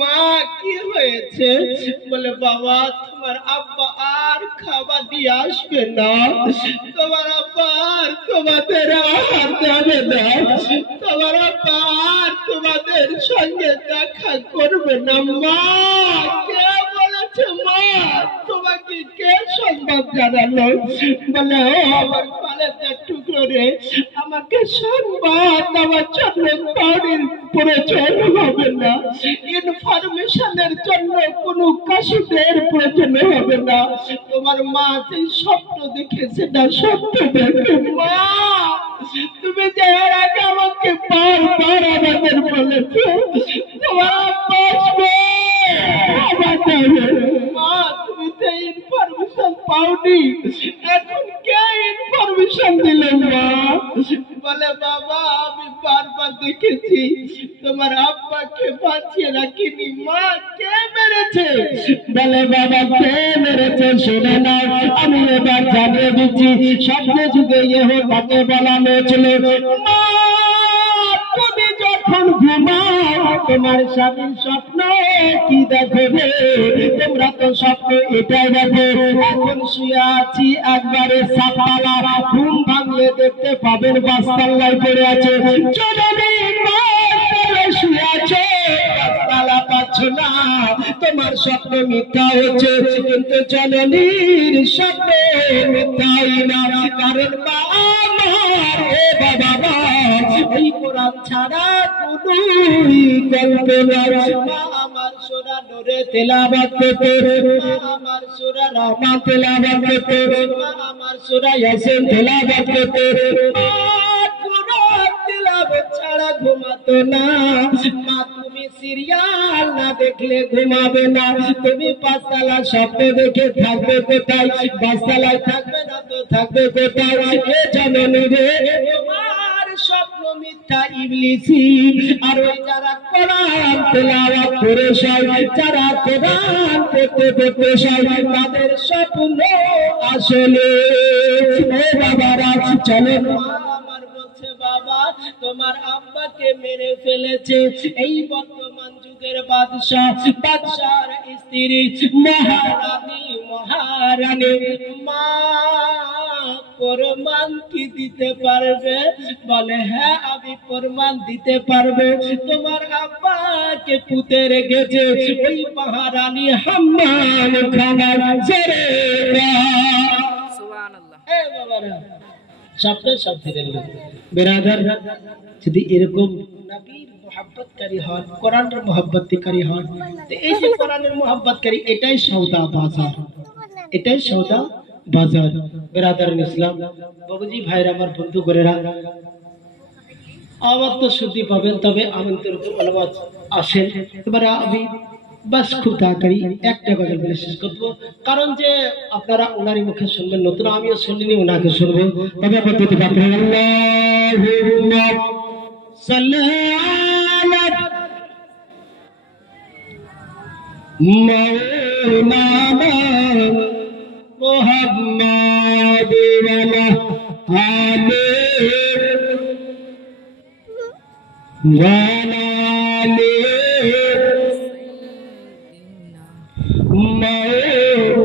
মা কি হয়েছে? বলে বাবা, তোমার আব্বা আর খাবার দিয়ে আসবে না, তোমার আব্বা আর তোমাদের আহার দেবে না, তোমার আব্বা আর তোমাদের সঙ্গে দেখা করবে না। মা, কে বলেছে? মা, তোমাকে কে সংবাদ জানালো? বলে ও আমার কলেজের টুকরো রে, আমাকে সংবাদ দেওয়ার জন্য কাউরির প্রয়োজন হবে না, ইনফরমেশনের জন্য কোনো কাশিদের প্রয়োজন হবে না। তোমার মা যে স্বপ্ন দেখেছে না, সত্য দেখে। মা, তুমি যে এর আগে আমাকে বারবার আমাদের বলেছো তোমার আব্বা আসবে, মা, তুমি যে ইনফরমেশন পাওনি, এখন কে ইনফরমেশন দিলে? মা বলে বাবা, আমি বারবার দেখেছি তোমার আব্বাকে বাঁচিয়ে রাখিনি। মা, কে মেরেছে? বলে বাবা, কে মেরেছে শুনে না, আমি এবার জানিয়ে দিচ্ছি। স্বপ্ন যুগে তাকে বলা হয়েছিল, মা, তুমি যখন ঘুমাও তোমার স্বামীর স্বপ্ন কি দেখবে? তোমরা তো স্বপ্ন এটাই দেখো, এখন শুয়ে আছি একবারে সাততলা, ঘুম ভাঙলে দেখতে পাবেন 5 তলায় পড়ে আছে। শুয়ে আছে 5 তলা পাচ্ছ না, তোমার স্বপ্ন মিথ্যা হচ্ছে, কিন্তু জননীর স্বপ্ন মিথ্যাই না। কারণ মা আমার, ও বাবা, এই কোরআন ছাড়া কোনই গল্প নয়। মা আমার সূরা নূরে তেলাওয়াত করতে, মা আমার সূরা রহমান তেলাওয়াত করতে, মা আমার সূরা ইয়াসিন তেলাওয়াত করতে। মা কোরআন তেলাওয়াত ছাড়া ঘুমাতো না। মা, তুমি সিরিয়াল না দেখলে ঘুমাবে না। তুমি 5 তলা স্বপ্ন দেখে থাকবে কোথায়? 5 তলায় থাকবে না তো থাকবে কোথায়? এ জননী রে, তোমার স্বপ্ন মিথ্যা ইবলিসি। আর ওই যারা কোরআন তেলাওয়াত করে শোয়, যারা কোরআন পড়তে শোয়, তাদের স্বপ্ন আসলে। ও বাবারা, চলেন। আমার বলছে বাবা, তোমার আব্বাকে মেরে ফেলেছে এই বর্তমান যুগের বাদশাহ, বাদশার স্ত্রী, মহারানী, মহারানী। মা, প্রমাণ কি দিতে পারবে? বলে হ্যাঁ, আমি প্রমাণ দিতে পারবো। তোমার আব্বাকে পুঁতে রেখেছে ওই মহারানী হাম্মাম খানার জেরে। সুবহানাল্লাহ। এ বাবারা, স্বপ্নে সব ফিরে এলো। বেরাদার, যদি এরকম নবীর মোহাব্বতকারী হন, কোরআনের মোহাব্বতকারী হন, তো এই যে কোরআনের মোহাব্বতকারী, এটাই সওদা বাজার, এটাই সওদা বাজার। বেরাদার ইসলাম, বাবুজি ভাইরা, আমার বন্ধু করেরা, আমার তো শুদ্ধি পাবেন, তবে আমন্ত্র আলামাত আসেন। এবারে আমি বাস খুব তাড়াতাড়ি একটা গজল বলে শেষ করবো, কারণ যে আপনারা ওনারই মুখে শুনবেন, নতুন আমিও শুনিনি, ওনাকে শুনবো। তবে পদ্ধতি পাবেন, আল্লাহুম্মা সাল্লি আলা মাওলানা মুহাম্মাদ ওয়া আলা আলিহি ওয়া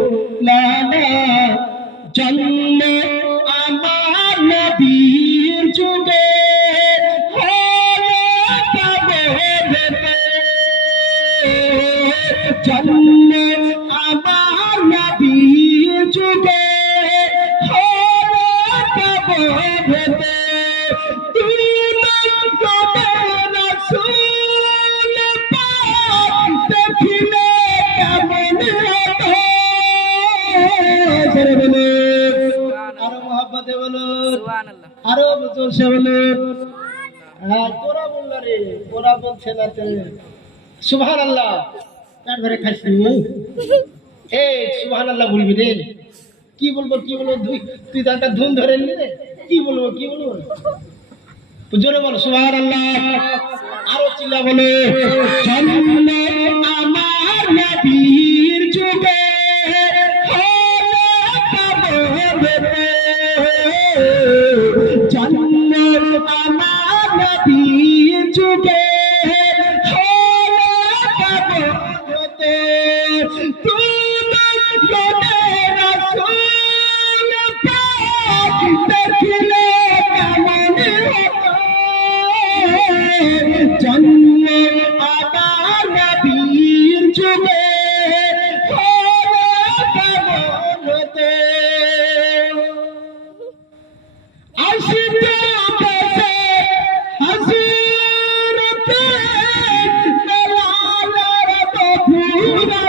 মাওলানা। জন্ম আমার নবীর যুগে হলো কবরেতে, জন্ম আমার নবীর যুগে হলো কবরেতে। তুই রাসূল পাক দেখিলে কেমন হতো, বলো আরো মহব্বতে, বলো আরো জোরসে, বলো। হ্যাঁ, তোরা বললা রে, ওরা বলছে না তো। সুবহানাল্লাহ, কার ঘরে খাইছি? এই সুবহানাল্লাহ বলবি রে। কি বলবো, কি বলবো, তুই তো একটা ধুন ধরে নিলি রে। কি বলবো, কি বলবো, জোরে বলো সুবহানাল্লাহ, আরো চিল্লা বলো। জন্ম আমার নবীর যুগে হলো কবরেতে, জন্ম আমার নবীর যুগে হলো কবরেতে। তুমি রাসূল পাক দেখিলে কেমন হতো, জন্ম আমার নবীর যুগে হলো কবরেতে। আসিতে বসে হযরতে বেলালের বধূরা,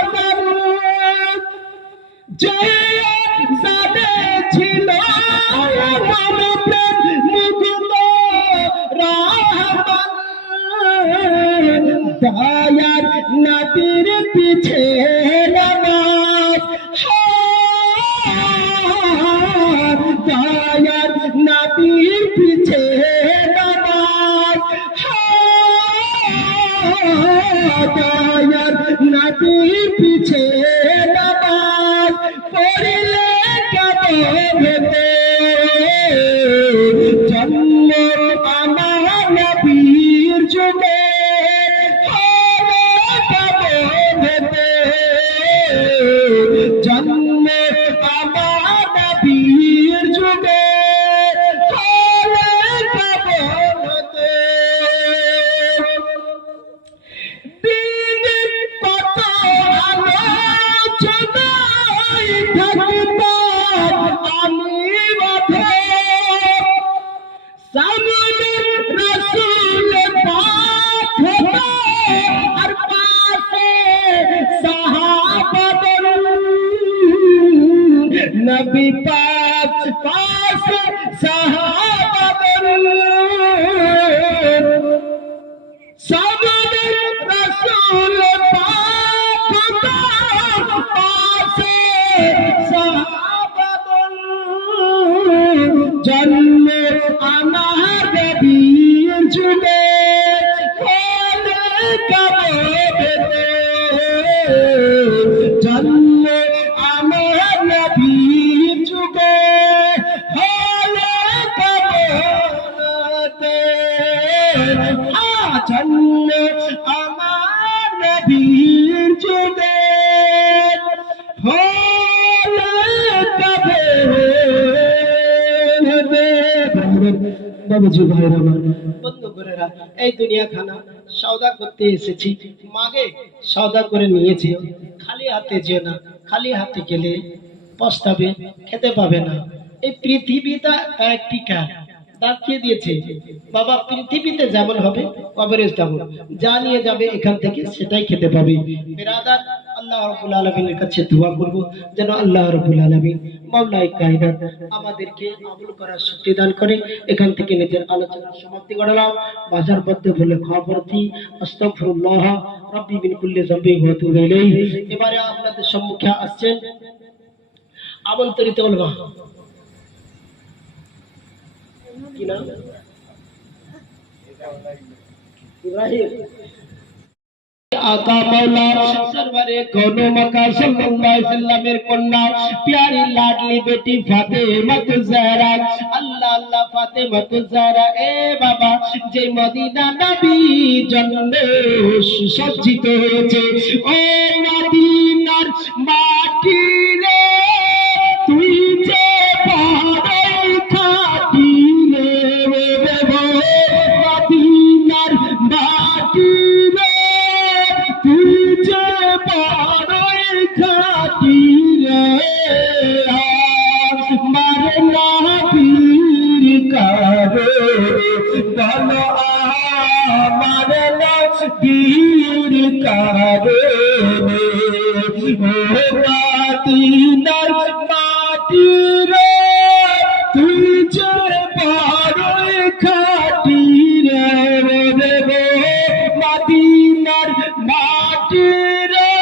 যে জানে ছিল আমার প্রেম মুগ্ধ রাহমান, দয়ার নবীর পিছে নামাজ, দয়ার নবীর পিছে নামাজ, দয়ার নবীর পিছে নামাজ পড়িলে কবরেতে, জন্ম আমার নবীর যুগে হলো কবরেতে, জন্ম আমার নবীর যুগে হলো কবরেতে। কত আলোচনায় থাকতাম আমি বাধে, সামনে রাসূল পাক হতো আর পাশে সাহাবাগণ, নবী পাক পাশে সাহাবাগণ, সামনে রাসূল পাক হতো পাশে সাহাবাগণ, জন্ম আমার নবীর যুগে হলো কবরেতে, জন্ম আমার নবীর যুগে হলো কবরেতে, জন্ম আমার নবীর যুগে হলো কবরেতে। বাবুজি ভাইরা, বন্ধু করেরা, এই দুনিয়া খানা সওদা করতে এসেছি, মাগে সওদা করে নিয়েছি, খালি হাতে যেও না, খালি হাতে গেলে পস্তাবে, খেতে পাবে না। এই পৃথিবীটা একটি কার দেখিয়ে দিয়েছে বাবা, পৃথিবীতে যেমন হবে কবরে তেমন, যা নিয়ে যাবে এখান থেকে সেটাই খেতে পাবে। বিরাদার, আল্লাহ রাব্বুল আলামিনের কাছে দোয়া করব যেন আল্লাহ রাব্বুল আলামিন মাওলাই কায়নাত আমাদেরকে আমল করার শক্তি দান করে। এখান থেকে নিজের আলোচনা সমাপ্তি ঘটালাম। বাজার পথে বলে খবরটি আস্তাগফিরুল্লাহ রাব্বি মিন কুল্লি যামবিন ওয়া আতুবু ইলাইহি। এবারে আপনাদের সম্মুখে আসছেন আমন্ত্রিত উলামা। কি নাম? ইব্রাহিম आका मौला सरवरे कौनो मका सल्लल्लाहु अलैहि वसल्लमेर कन्या प्यारी लाडली बेटी फातिमा ज़हरा, अल्लाह अल्लाह फातिमा ज़हरा ए बाबा जे मदीना नबी जन्मे सुसज्जित হয়েছে ও মদিনার মাটি রে তুই যে পাহাড়ের খাটি রে মদিনার মাটি पीर करे मदीनार माटी रे तुझे बड़ोई खाटी रे मदीनार माटी रे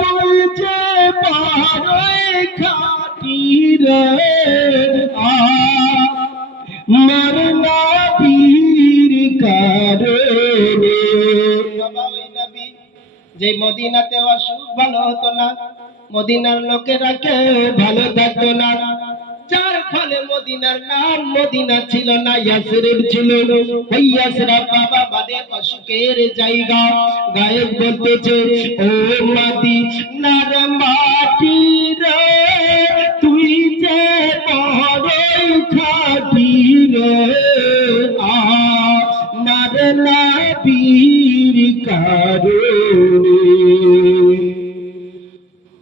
तुझे बड़ोई खाटी रे मरना पीर करे যে মদিনাতে অসুখ ভালো হতো না, মদিনার লোকেরা কেউ ভালো থাকতো না, যার ফলে মদিনার নাম মদিনা ছিল না, ইয়াসরিব ছিল। ওই ইয়াসরিব বাবা বাদে অসুখের জায়গা। গায়েব বলতেছে ও মদিনার মাটি রে তুই যে বড়ই খাঁটি রে আমার নবীর কারণে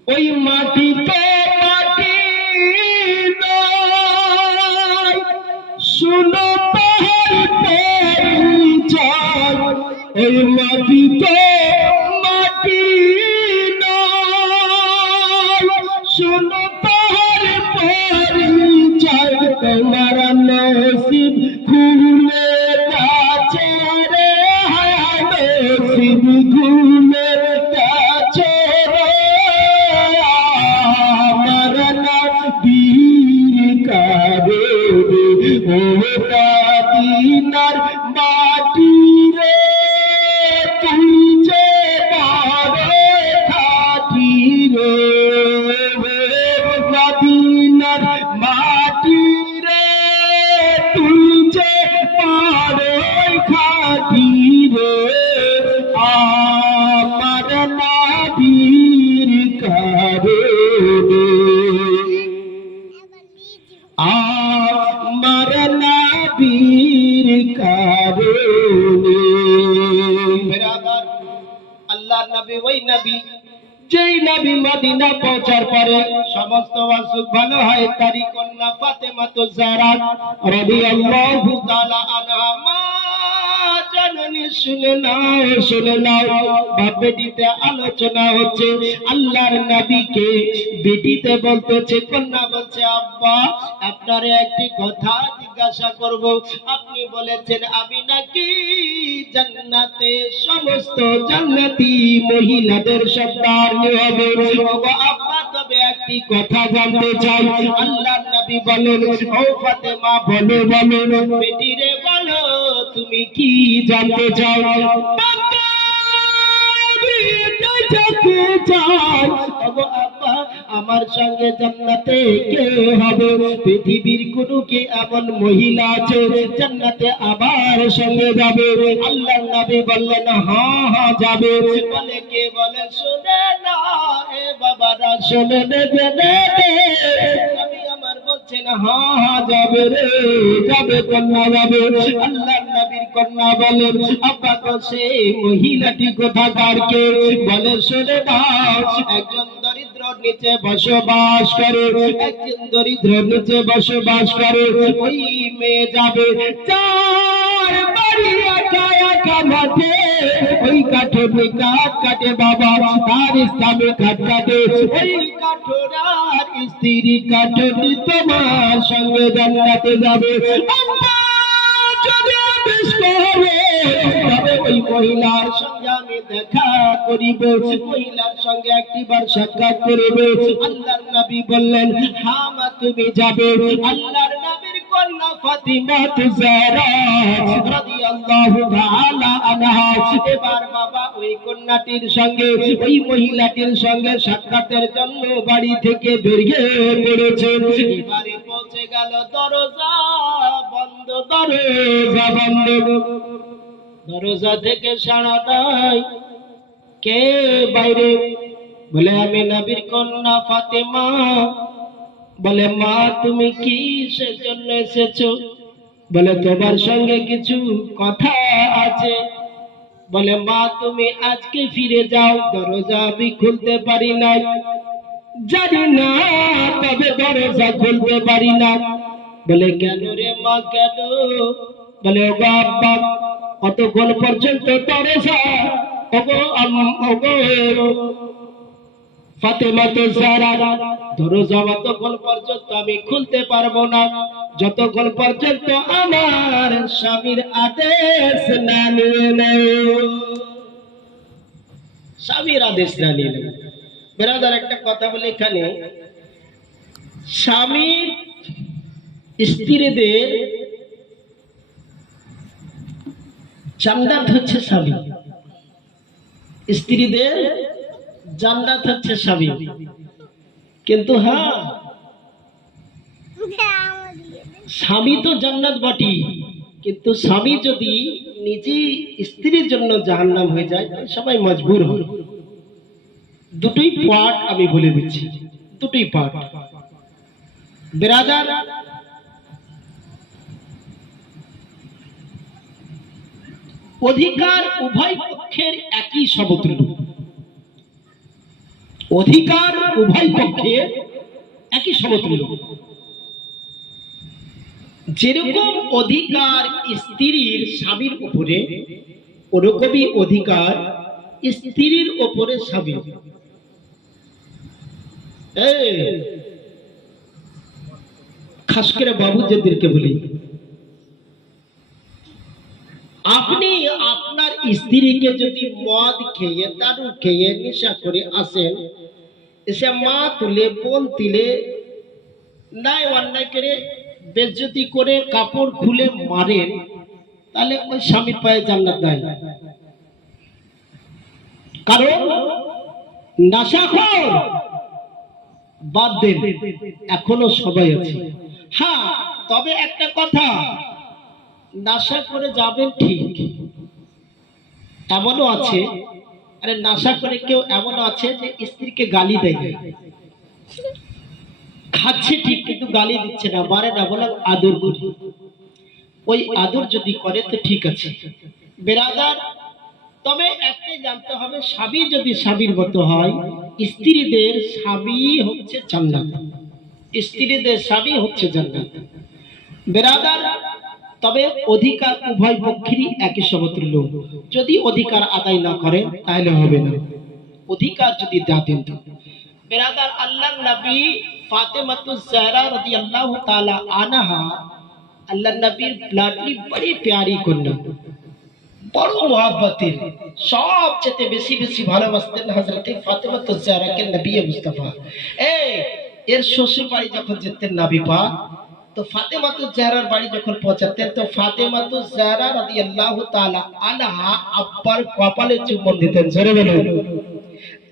ওই মাটিতে মাটি নয় শুনো তাহার পরিচয়, ওই মাটিতে মাটি নয় শুনো তাহার পরিচয়, তোমার নসিব খুলে কাছে রে নসিব খুলে কাছে রে আমার নবীর কারণে ও মদিনার মাটি রে তুই যে বড় খাঁটি রে মদিনার মাটি রে তুই যে বড় খাঁটি রে আমার নবীর কারণে আমার নবীর কারণে। বিরাদার, আল্লাহ নবী ওই নবী যেই নবী মদিনা পৌঁছার পরে সমস্ত অসুখ ভালো হয়, তারই কন্যা ফাতেমা ज़हरा রাদিয়াল্লাহু তাআলা আনহা। মা জননী শুনে নাও বাপ বেটিতে আলোচনা হচ্ছে। আল্লাহর নবীকে বেটিতে বলতেছে, কন্যা বলছে আব্বা আপনারে একটি কথা জিজ্ঞাসা করব। আপনি বলেছেন আমি নাকি জান্নাতে সমস্ত জান্নাতি মহিলাদের সর্দার হবে। ওগো আব্বা তবে একটি কথা জানতে চাই। আল্লাহর নবী বলেন ও ফাতেমা বলো বেটি রে বলো তুমি কি জানতে চাও? আমার সঙ্গে জান্নাতে কে হবে? পৃথিবীর কোন কি এমন মহিলা আছে জান্নাতে আবার সঙ্গে যাবে? আল্লাহর নবী বললেন হ্যাঁ হ্যাঁ যাবে। বলে কে? বলে শুনে না এ বাবারা শুনে নেবে নবী আমার বলছেন হ্যাঁ হ্যাঁ যাবে রে যাবে, কন্যা যাবে। আল্লাহর নবীর কন্যা বলেন আব্বা তো সেই মহিলাটি কোথাকার কে? বলে শুনে নাও একজন দরিদ্র নিচে বসবাস করে, একজন দরিদ্রের নিচে বসবাস করে। ওই মেয়ে যাবে চার বাড়ি একা একা মাঠে, ওই কাঠের কাঠ কাটে বাবা, তার স্বামী কাঠ কাটে, ওই কাঠোরার স্ত্রী কাঠের তোমার সঙ্গে জান্নাতে যাবে। তবে ওই মহিলার সঙ্গে আমি দেখা করিব, মহিলার সঙ্গে একটিবার সাক্ষাৎ করিব। আল্লাহর নবী বললেন, হ্যাঁ মা তুমি যাবে। আল্লাহর নবীর কন্যা ফাতিমা তুজারা রাদিয়াল্লাহু তাআলা আনহা এবার বাবা ওই কন্যাটির সঙ্গে, ওই মহিলাটির সঙ্গে সাক্ষাতের জন্য বাড়ি থেকে বেরিয়ে পড়েছেন। এবারে পৌঁছে গেল, দরজা বন্ধ, দরজা বন্ধ। দরজা থেকে সাড়া দেয়, কে বাইরে? বলে আমি নবীর কন্যা ফাতেমা। বলে মা তুমি কিসের জন্য এসেছো? বলে তোমার সঙ্গে কিছু কথা আছে। বলে মা তুমি আজকে ফিরে যাও, দরজা আমি খুলতে পারি না। জানি না, তবে দরজা খুলতে পারি না। বলে কেন রে মা, কেন? বলে ওগো আব্বা, কতক্ষণ পর্যন্ত দরজা, ফাতেমা তো জারা, দরজা অতক্ষণ পর্যন্ত আমি খুলতে পারবো না, যতক্ষণ পর্যন্ত আমার স্বামীর আদেশ না নিয়ে নেয়। স্বামীর আদেশ না নিয়ে নেয়। বেরাদার একটা কথা বলে, এখানে স্বামীর স্ত্রীদের জান্নাত হচ্ছে স্বামী, স্ত্রীদের জান্নাত হচ্ছে স্বামী। কিন্তু হ্যাঁ, স্বামী তো জান্নাত বটে, কিন্তু স্বামী যদি নিজে স্ত্রীর জন্য জাহান্নাম হয়ে যায়, সবাই মজবুর হয়। দুটোই পার্ট আমি বলে দিচ্ছি, দুটোই পার্ট। বেরাদার, অধিকার উভয় পক্ষের একই সমতুল্য, অধিকার উভয় পক্ষের একই সমতুল্য। যেরকম অধিকার স্ত্রীর স্বামীর উপরে, ওরকমই অধিকার স্ত্রীর উপরে স্বামী। খাস করে বাবুদেরকে বলি, আপনি আপনার স্ত্রীকে যদি মদ খেয়ে, দারু খেয়ে, নেশা করে আসেন, এসে মা তুলে, বোন তুলে, নাই অন্যায় করে বেজ্জতি করে কাপড় খুলে মারেন, তাহলে ওই স্বামীর পায়ে জান্নাত নাই। কারণ নেশাখোর বাদ দেন, এখনো সবাই আছে। হ্যাঁ, তবে একটা কথা, নেশা করে যাবেন ঠিক, এমনও আছে, আরে নেশা করে কেউ এমনও আছে যে স্ত্রীকে গালি দেয়, খাচ্ছে ঠিক কিন্তু গালি দিচ্ছে না, মারে না, বলে আদর করি। ওই আদর যদি করে তো ঠিক আছে। বেরাদার, তবে একটাই জানতে হবে, স্বামী যদি স্বামীর মতো হয়, স্ত্রীদের স্বামী হচ্ছে জান্নাত, স্ত্রীদের স্বামী হচ্ছে জান্নাত। বেরাদার, তবে অধিকার উভয় পক্ষেরই একই সমতুল্য। যদি অধিকার আদায় না করেন তাহলে হবে না, অধিকার যদি দেন। বেরাদার, আল্লাহর নবী ফাতেমাতুজ জাহরা রাদিয়াল্লাহু তাআলা আনহা, আল্লাহর নবীর লাডলি বড়ি প্যারি কন্যা, বড় মহব্বতের, সবচেয়ে বেশি বেশি ভালোবাসতেন হযরত ফাতেমাতুজ জাহরাকে নবী মুস্তাফা। এর শ্বশুর বাড়ি যখন যেতেন নবী পাক, তো ফাতেমাতুজ জাহরার বাড়ি যখন পৌঁছাতেন, তো ফাতেমাতুজ জাহরা রাদিয়াল্লাহু তাআলা আনহা আব্বার কপালে চুম্বন দিতেন, জোরে বলুন।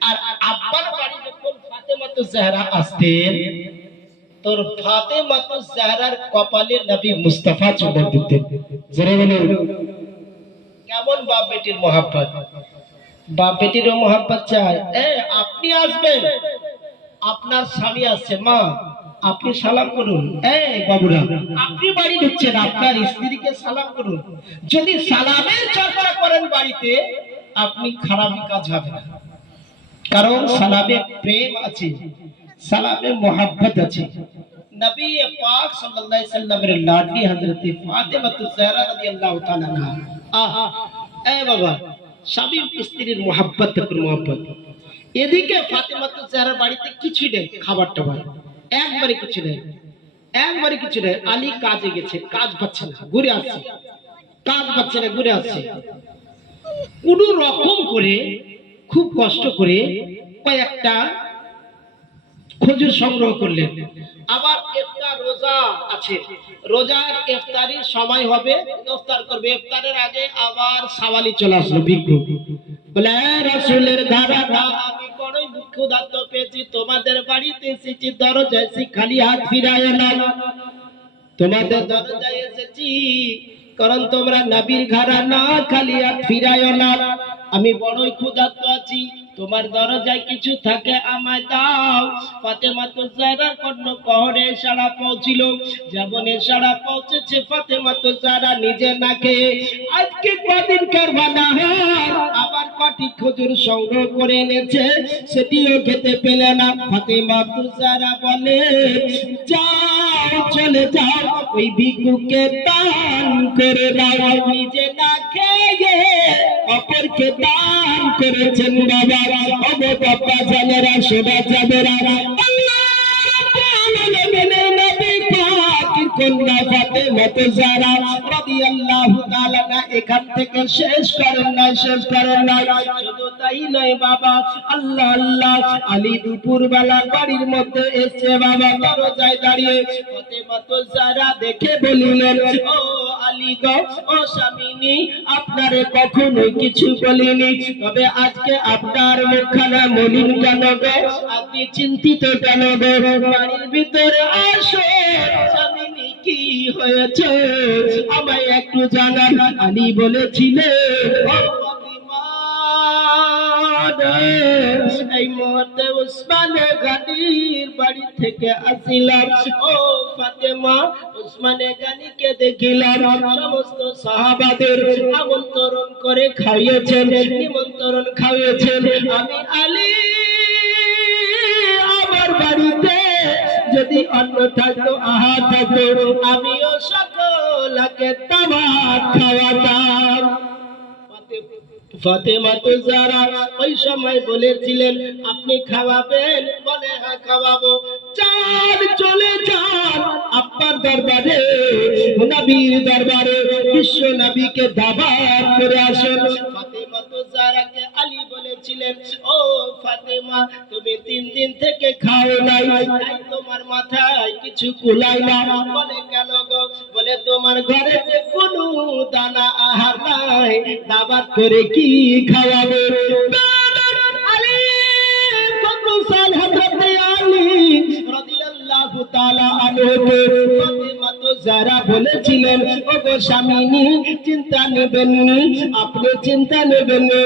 আর আব্বার বাড়ি যখন ফাতেমাতুজ জাহরা আসতেন, তো ফাতেমাতুজ জাহরার কপালে নবী মুস্তাফা চুম্বন দিতেন, জোরে বলুন। কেমন বাপ বেটির মহব্বত! বাপ বেটিরও মহব্বত চায়। আপনি আসবেন, আপনার স্বামী আসছে, মা আপনি সালাম করুন। বাবুরা, আপনি বাড়ি ঢুকছেন, আপনার স্ত্রীকে সালাম করুন। যদি সালামের চর্চা করেন বাড়িতে, আপনি খারাপই কাজ হবে না। কারণ সালামে প্রেম আছে, সালামে মোহাব্বত আছে। নবী পাক সাল্লাল্লাহু আলাইহি সাল্লামের লাডলি হযরত ফাতেমা তুজ-জাহরা রাদিয়াল্লাহু তাআলা আনহা। আহা, এ বাবা, স্বামী স্ত্রীর মোহাব্বত তার মোহাব্বত। এদিকে ফাতেমা তুজ-জাহরার বাড়িতে কিছু নেই, খাবার টাবার একবারে কিছু নেই, একবারে কিছু নেই। আলী কাজে গেছে, কাজ পাচ্ছে না, ঘুরে আসছে, কাজ পাচ্ছে না, ঘুরে আসছে। কোন রকম করে খুব কষ্ট করে কয়েকটা খজুর সংগ্রহ করলেন। আবার ইফতার রোজা আছে, রোজার ইফতারির সময় হবে, ইফতার করবে। ইফতারের আগে আবার সাওয়ালি চলে আসলো, ভিক্ষুক বলে, রাসূলের ধারাটা আমি বড়ই ক্ষুধার্ত পেয়েছি, তোমাদের বাড়িতে এসেছি, দরজায় এসে খালি হাত ফিরায় না, তোমাদের দরজায় এসেছি কারণ তোমরা নবীর ঘরানা, খালি হাত ফিরায় না, আমি বড়ই ক্ষুধার্ত আছি, তোমার দরজায় কিছু থাকে আমায় দাও। ফাতেমা তুজ-জাহরার কর্ণপহরে সাড়া পৌঁছিল। যেমন সাড়া পৌঁছেছে, ফাতেমা তুজ-জাহরা নিজে না খেয়ে আজকে কদিন কারবানাহার আবার কটি খজুর সংগ্রহ করে এনেছে, সেটিও খেতে পেলে না। ফাতেমা তুজ-জাহরা বলে, যাও চলে যাও, ওই ভিক্ষুককে দান করে দাও, নিজে না খেয়ে অপরকে দান করেছেন বাবা। ওগো বাবা জানেরা, শোনা যাবেরা, আল্লাহ রাব্বুল আলামিনের নবী পাকের কন্যা ফাতেমা তুজ-জাহরা রাদিয়াল্লাহু তাআলা না এখান থেকে শেষ করেন না, শেষ করেন না। শুধু তাই নয় বাবা, আল্লাহ আল্লাহ, আলী দুপুর বেলা বাড়ির মধ্যে এসে বাবা দরজায় দাঁড়িয়ে ফাতেমা তুজ-জাহরা দেখে বলিলেন, ও আলী গো, ও স্বামীনি, আপনারে কখনোই কিছু বলিনি, তবে আজকে আপনার মুখখানা মলিন কেন গো, আপনি চিন্তিত কেন গো, বাড়ির ভিতরে আসো, স্বামীনি কি হয়েছে আমায় একটু জানান। আলী বলেছিলেন, ও ফাতেমা, এই মুহূর্তে উসমানে গানির বাড়ি থেকে আসিলাম। ও ফাতেমা, উসমানে গানিকে দেখিলাম সমস্ত সাহাবাদের আমন্ত্রণ করে খাইয়েছেন, নিমন্ত্রণ খাইয়েছেন। আমি আলী আমার বাড়িতে যদি অন্ন থাকতো, আহার থাকতো, আমিও সকলকে দাওয়াত খাওয়াতাম। ফাতেমা তুজ-জাহরা ওই সময় বলেছিলেন, আপনি খাওয়াবেন? বলে, হ্যাঁ খাওয়াবো। চাল চলে যান আপনার দরবারে, নবীর দরবারে, বিশ্ব নবীকে দাওয়াত করে আসেন। ফাতেমা তুজ-জাহরাকে আলী বলেছিলেন, ও ফাতেমা, তুমি 3 দিন থেকে খাও নাই, তাই তোমার মাথায় কিছু কুলায় না। বলে, কেন গো? বলে, তোমার ঘরে কোনো দানা আহার নাই, দাওয়াত করে কি খাওয়াবে? আলী রাদিয়াল্লাহু তাআলা আনহু ফাতেমা তুজ-জাহরা বলেছিলেন, ওগো স্বামীনি, চিন্তা নেবেন না, আপনি চিন্তা নেবেন না,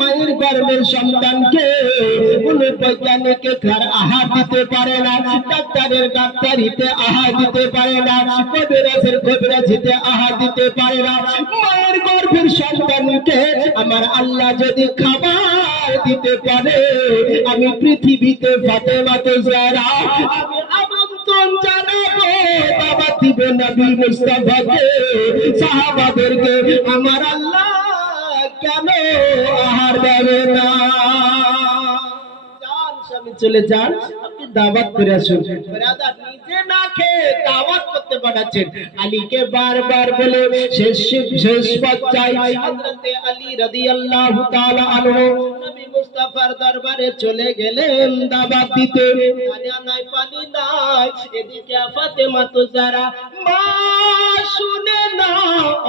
মায়ের গর্ভের সন্তানকে কোন বৈজ্ঞানিক আহার দিতে পারে না, ডাক্তারের ডাক্তারিতে আহার দিতে পারে না, কবিরাজের কবিরাজিতে আহার দিতে পারে না। মায়ের গর্ভের সন্তানকে আমার আল্লাহ যদি খাবার দিতে পারে, আমি পৃথিবীতে ফাতেমা তুজ-জাহরা আমি আমন্ত্রণ জানাবো, বাবা দিব নবী মুস্তাফাকে, সাহাবাদেরকে, আমার আল্লাহ কেন আহার দেবে না? স্বামী চলে যান, আপনি দাওয়াত করে আসুন। ব্রাদার নিজে না খেয়ে দাওয়াত করতে পাঠাচ্ছেন। আলীকে বারবার বলে শেষ পর্যায়ে হযরত আলী রাদিয়াল্লাহু তাআলা আনহু নবী মুস্তাফার দরবারে চলে গেলেন দাওয়াত দিতে। খানা নাই, পানি নাই, এদিকে ফাতেমা তুজ-জাহরা, মা শুনে না,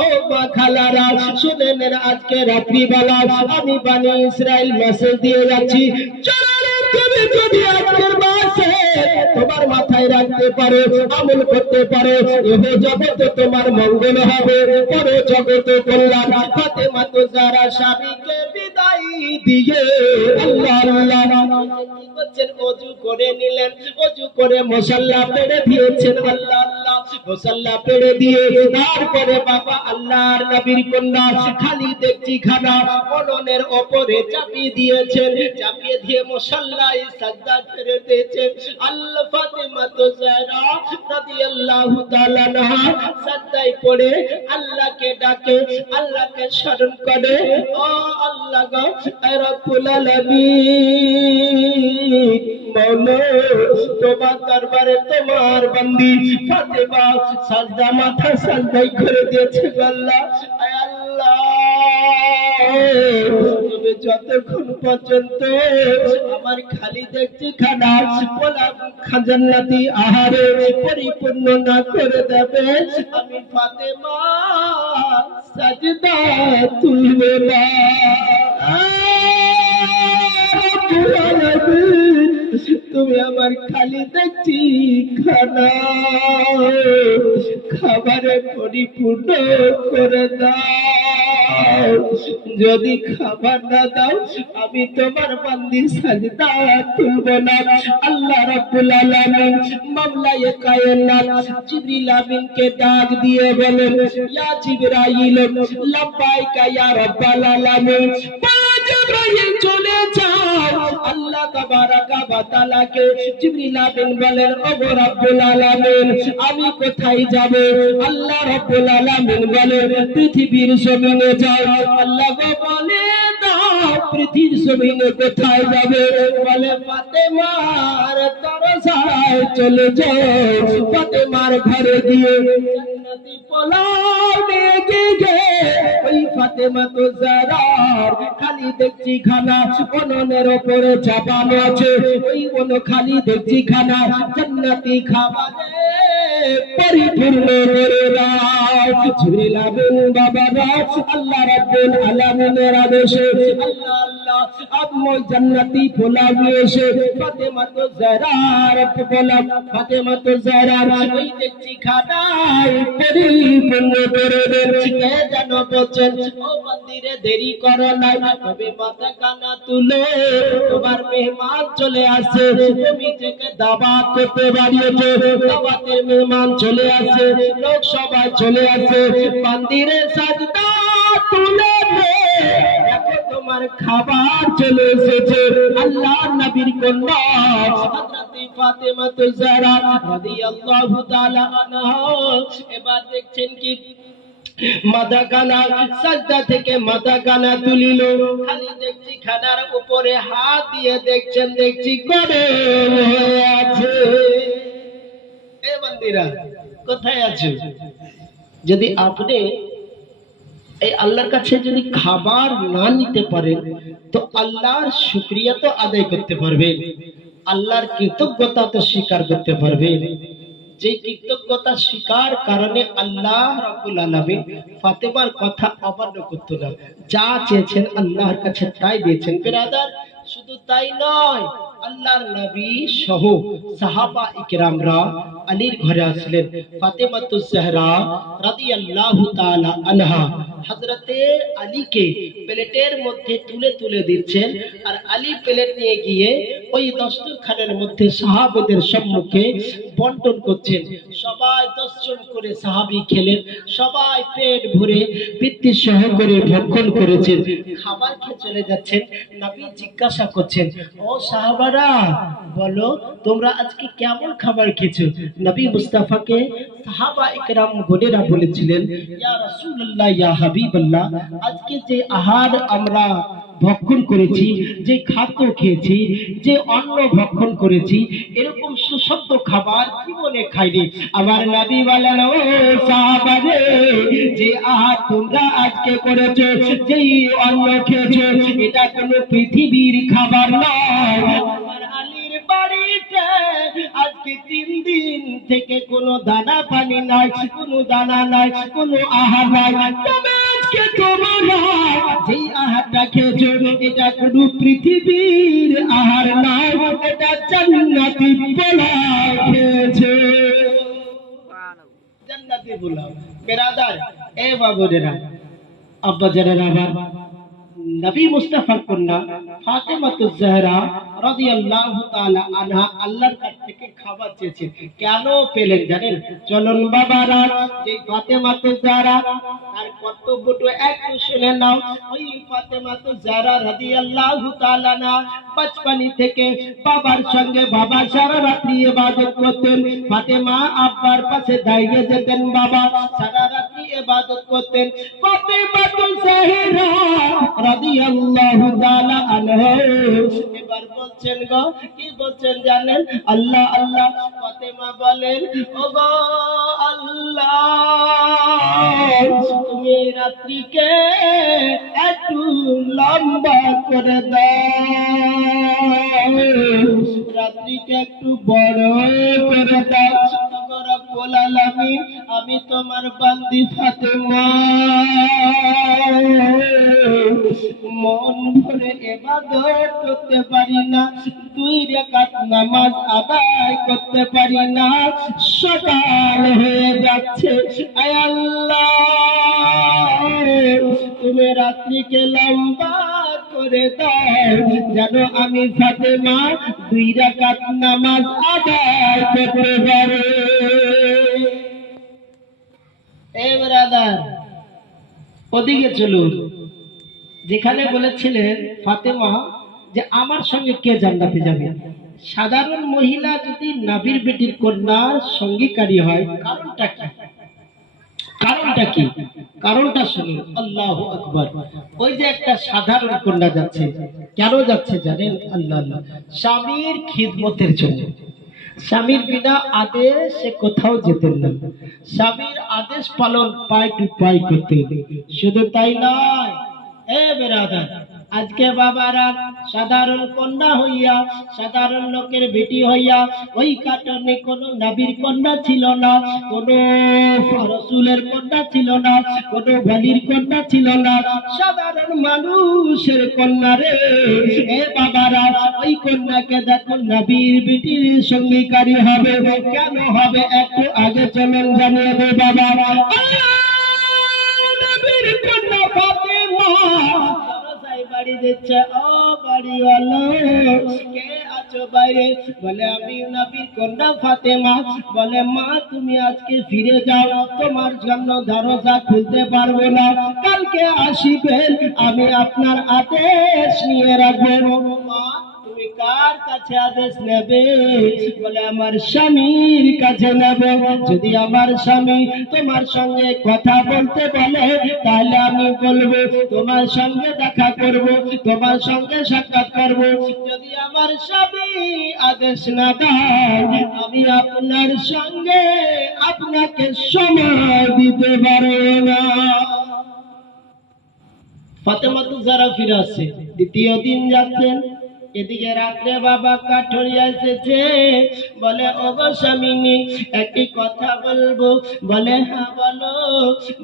ও মা খালারা শুনে নেন, আজকে রাত্রিবেলা আমি বনি ইসরাইল মেসেজ দিয়ে যাচ্ছি, তুমি যদি আজকের মাসে তোমার মাথায় রাখতে পারো, আমল করতে পারো, এহ জগতে তোমার মঙ্গল হবে, পরে জগতে কল্যাণ। ফাতেমা তুজ-জাহরা স্বামীকে বিদায় দিয়ে আল্লাহ আল্লাহ কি করছেন, ওযু করে নিলেন, ওযু করে মুসাল্লা পেড়ে দিয়েছেন। আল্লাহ আল্লাহ মুসাল্লা পেড়ে দিয়ে তারপরে বাবা আল্লাহর নবীর কন্যা খালি দেখছি খানা উনুনের উপরে চাপিয়ে দিয়েছেন, চাপিয়ে দিয়ে মুসাল্লায় সাজদা করে দিয়েছেন। আল্লাহ ফাতেমা তো যারা রাদিয়াল্লাহু তাআলা আনহা সাজদায় পড়ে আল্লাহকে ডাকে, আল্লাহকে স্মরণ করে, ও আল্লাহ গো রব্বুল আলামিন মৌলা, তোমার দরবারে তোমার বান্দি ফাতেমা সাজদা মাথা সাজদাই করে দিয়েছে। আল্লাহ আয় আল্লাহ, তুমি যতক্ষণ পর্যন্ত আমার খালি দেখছি খানা পোলা জান্নাতি আহারে পরিপূর্ণ না করে দেবে, আমি ফাতেমা সাজদা তুলবে না। তুমি আমার খালি দেখছি খানা খাবারে পরিপূর্ণ করে দাও, যদি খাবার না দাও আমি তোমার বান্দি সাজদা তুলব না। আল্লাহ রাব্বুল আলামিন মাওলায়ে কায়নাত জিবরিল আমিনকে ডাক দিয়ে বলেন, ইয়া জিবরাইল লাব্বাইকা ইয়া রাব্বাল আলামিন, জিবরাইল চলে যাও। আল্লাহ তাবারাকা ওয়া তাআলাকে জিবরিল আমিন বলেন, ও রাব্বুল আলামিন আমি কোথায় যাব? আল্লাহ রাব্বুল আলামিন বলেন, পৃথিবীর জমিনে যাও। আল্লাহ বলে, দাও পৃথিবীর জমিনে কোথায় যাবে? বলে ফাতেমার দরজায় চলে যাও, ফাতেমার ঘরে গিয়ে জান্নাতি পোলাও নিয়ে গিয়ে ওই ফাতেমা তো যারার খালি দেখছি খানা উনুনের উপরে চাপানো আছে, ওই কোন খালি দেখছি খানা জান্নাতি খাবারে পরিপূর্ণ করে দাও। জিবরিল আমিন বাবারা আল্লাহ রাব্বুল আলামিনের আদেশে আল্লাহ আল্লাহ আপনি জান্নাতি পোলাও এসে ফাতেমা তো যারার পোলাও, ফাতেমা তো যারার ওই দেখছি খানায় পরিপূর্ণ করে দেন। কে যেন বলছেন, ও মন্দিরে দেরি করো নাই, তবে মাথা কানা তুলে তোমার মেহমান চলে আসে, তুমি থেকে দাওয়াত করতে বাড়িয়েছো, দাওয়াতের মেহমান চলে আসে, লোক সবাই চলে আসে, মন্দিরে সাজদা তুলে নে, দেখো তোমার খাবার চলে এসেছে। আল্লাহর নবীর কন্যা হযরত ফাতেমা তো যারা রাদিয়াল্লাহু তাআলা আনহা এবার দেখছেন কি মাথা কানা সাজদা থেকে মাথা কানা তুলিল, খালি দেখছি খানার উপরে হাত দিয়ে দেখছেন, দেখছি করে হয়ে আছে। এ বান্দিরা কোথায় আছে? যদি আপনি এই আল্লাহর কাছে যদি খাবার না নিতে পারেন তো আল্লাহর শুকরিয়া তো আদায় করতে পারবেন, আল্লাহর কৃতজ্ঞতা তো স্বীকার করতে পারবেন। যে কৃতজ্ঞতা স্বীকার কারণে আল্লাহ রাব্বুল আলামিন ফাতেমার কথা অমান্য করতো না, যা চেয়েছেন আল্লাহর কাছে তাই দিয়েছেন। ব্রাদার শুধু তাই নয়, আল্লাহর নবী সহ সাহাবা ইকরামরা আলীর ঘরে আসলেন। ফাতেমাতুজ জাহরা রাদিয়াল্লাহু তাআলা আনহা হযরতে আলীকে প্লেটের মধ্যে তুলে তুলে দিচ্ছেন, আর আলী প্লেট নিয়ে গিয়ে ওই দস্তরখানের মধ্যে সাহাবাদের সম্মুখে বন্টন করছেন। সবাই 10 জন করে সাহাবী খেলেন, সবাই পেট ভরে তৃপ্তি সহকারে ভক্ষণ করেছেন, খাবার খেয়ে চলে যাচ্ছেন। নবী জিজ্ঞাসা করছেন, ও সাহাবারা বলো তোমরা আজকে কেমন খাবার খেয়েছো? নবী মুস্তাফাকে সাহাবা ইকরাম গণেরা বলেছিলেন, ইয়া রাসূলুল্লাহ ইয়া হাবিবাল্লাহ, আজকে যে আহার আমরা ভক্ষণ করেছি, যে খাদ্য খেয়েছি, যে অন্ন ভক্ষণ করেছি, এরকম সুস্বাদু খাবার জীবনে খাইনি। আমার নবী বলেন, ও সাহাবারে, যে আহার তোমরা আজকে করেছো, যেই অন্ন খেয়েছো, এটা কোনো পৃথিবীর খাবার নয়। আমার আলীর বাড়িতে আজকে 3 দিন থেকে কোনো দানা পানি নাই, কোনো দানা নাই, কোনো আহার নাই। তবে আজকে তোমরা যেই আহারটা খেয়েছো, এটা কোনো পৃথিবীর আহার নয়, এটা জান্নাতি পোলাও খেয়েছো, জান্নাতি পোলাও। বেরাদার এ বাবুরেরা আব্বা জানেরা, আবার নবী মুস্তাফার কন্যা ফাতেমাতুজ জাহরা রাদিয়াল্লাহু তাআলা আনহা আল্লাহর কাছ থেকে খাবার চেয়েছেন। কেন পেলেন জানেন? চলুন বাবারা, যে ফাতেমাতুজ জাহরা তার কর্তব্যটা একটু শুনে নাও। ওই ফাতেমাতুজ জাহরা রাদিয়াল্লাহু তাআলা না বচপনি থেকে বাবার সঙ্গে বাবা সারা রাত্রি ইবাদত করতেন। ফাতেমা আব্বার পাশে দাঁড়িয়ে যেতেন, বাবা সারা রাত্রি ইবাদত করতেন। ফাতেমাতুজ জাহরা রাদিয়াল্লাহু তাআলা আনহা এবার বলছেন গো, কি বলছেন জানেন? আল্লাহ আল্লাহ। ফাতেমা বলেন, ওগো আল্লাহ, তুমি রাত্রিকে একটু লম্বা করে দাও, রাত্রিকে একটু বড় করে দাও। রব্বুল আলামিন, আমি তোমার বান্দি ফাতেমা মন ভরে ইবাদত করতে পারি না, 2 রাকাত নামাজ আদায় করতে পারি না, সকাল হয়ে যাচ্ছে। আয় আল্লাহ, তুমি রাত্রিকে লম্বা করে দাও যেন আমি ফাতেমা 2 রাকাত নামাজ আদায় করতে পারি। এই ব্রাদার, ওদিকে চলুন, যেখানে বলেছিলেন ফাতেমা যে আমার সঙ্গে কে জান্নাতে যাবে। সাধারণ মহিলা যদি নবীর বেটির কন্যার সঙ্গীকারী হয়, কারণটা কি? কারণটা কি? কারণটা শুনুন। আল্লাহু আকবার। ওই যে একটা সাধারণ কন্যা যাচ্ছে, কেন যাচ্ছে জানেন? আল্লাহ আল্লাহ, স্বামীর খিদমতের জন্য। স্বামীর বিনা আদেশে কোথাও যেতেন না, স্বামীর আদেশ পালন পাই টু পাই করতেন। শুধু তাই নয়, এ বেরাদার, আজকে বাবারা সাধারণ কন্যা হইয়া, সাধারণ লোকের বেটি হইয়া, ওই কাটনে কোনো নবীর কন্যা ছিল না, কোনো রাসূলের কন্যা ছিল না, কোনো ওলির কন্যা ছিল না, সাধারণ মানুষের কন্যা রে। এ বাবারা, ওই কন্যাকে দেখো নবীর বেটির সঙ্গীকারী হবে। কেন হবে? একটু আগে চলেন জানিয়ে দে বাবা। নবীর কন্যা ফাতেমা বাড়ি দিচ্ছে, ও বাড়িওয়ালা কে আছো বাইরে? বলে আমি নবীর কন্যা ফাতেমা। বলে মা, তুমি আজকে ফিরে যাও, তোমার জন্য দরজা খুলতে পারবো না, কালকে আসিবেন, আমি আপনার আদেশ নিয়ে রাখবো। মা, তুমি কার কাছে আদেশ নেবে? বলে আমার স্বামীর কাছে নেব। যদি আমার স্বামী তোমার সঙ্গে কথা বলতে বলে, তাহলে আমি বলবো, তোমার সঙ্গে দেখা করব, তোমার সঙ্গে সাক্ষাৎ করব। যদি আমার স্বামী আদেশ না দেয়, আমি আপনার সঙ্গে আপনাকে সময় দিতে পারবো না। ফাতেমাতুজ জাহরা ফিরে আসছে, দ্বিতীয় দিন যাচ্ছেন। এদিকে রাত্রে বাবা কাঠরিয়া এসেছে, বলে ওগো স্বামিনী, একটি কথা বলবো। বলে হ্যাঁ বলো।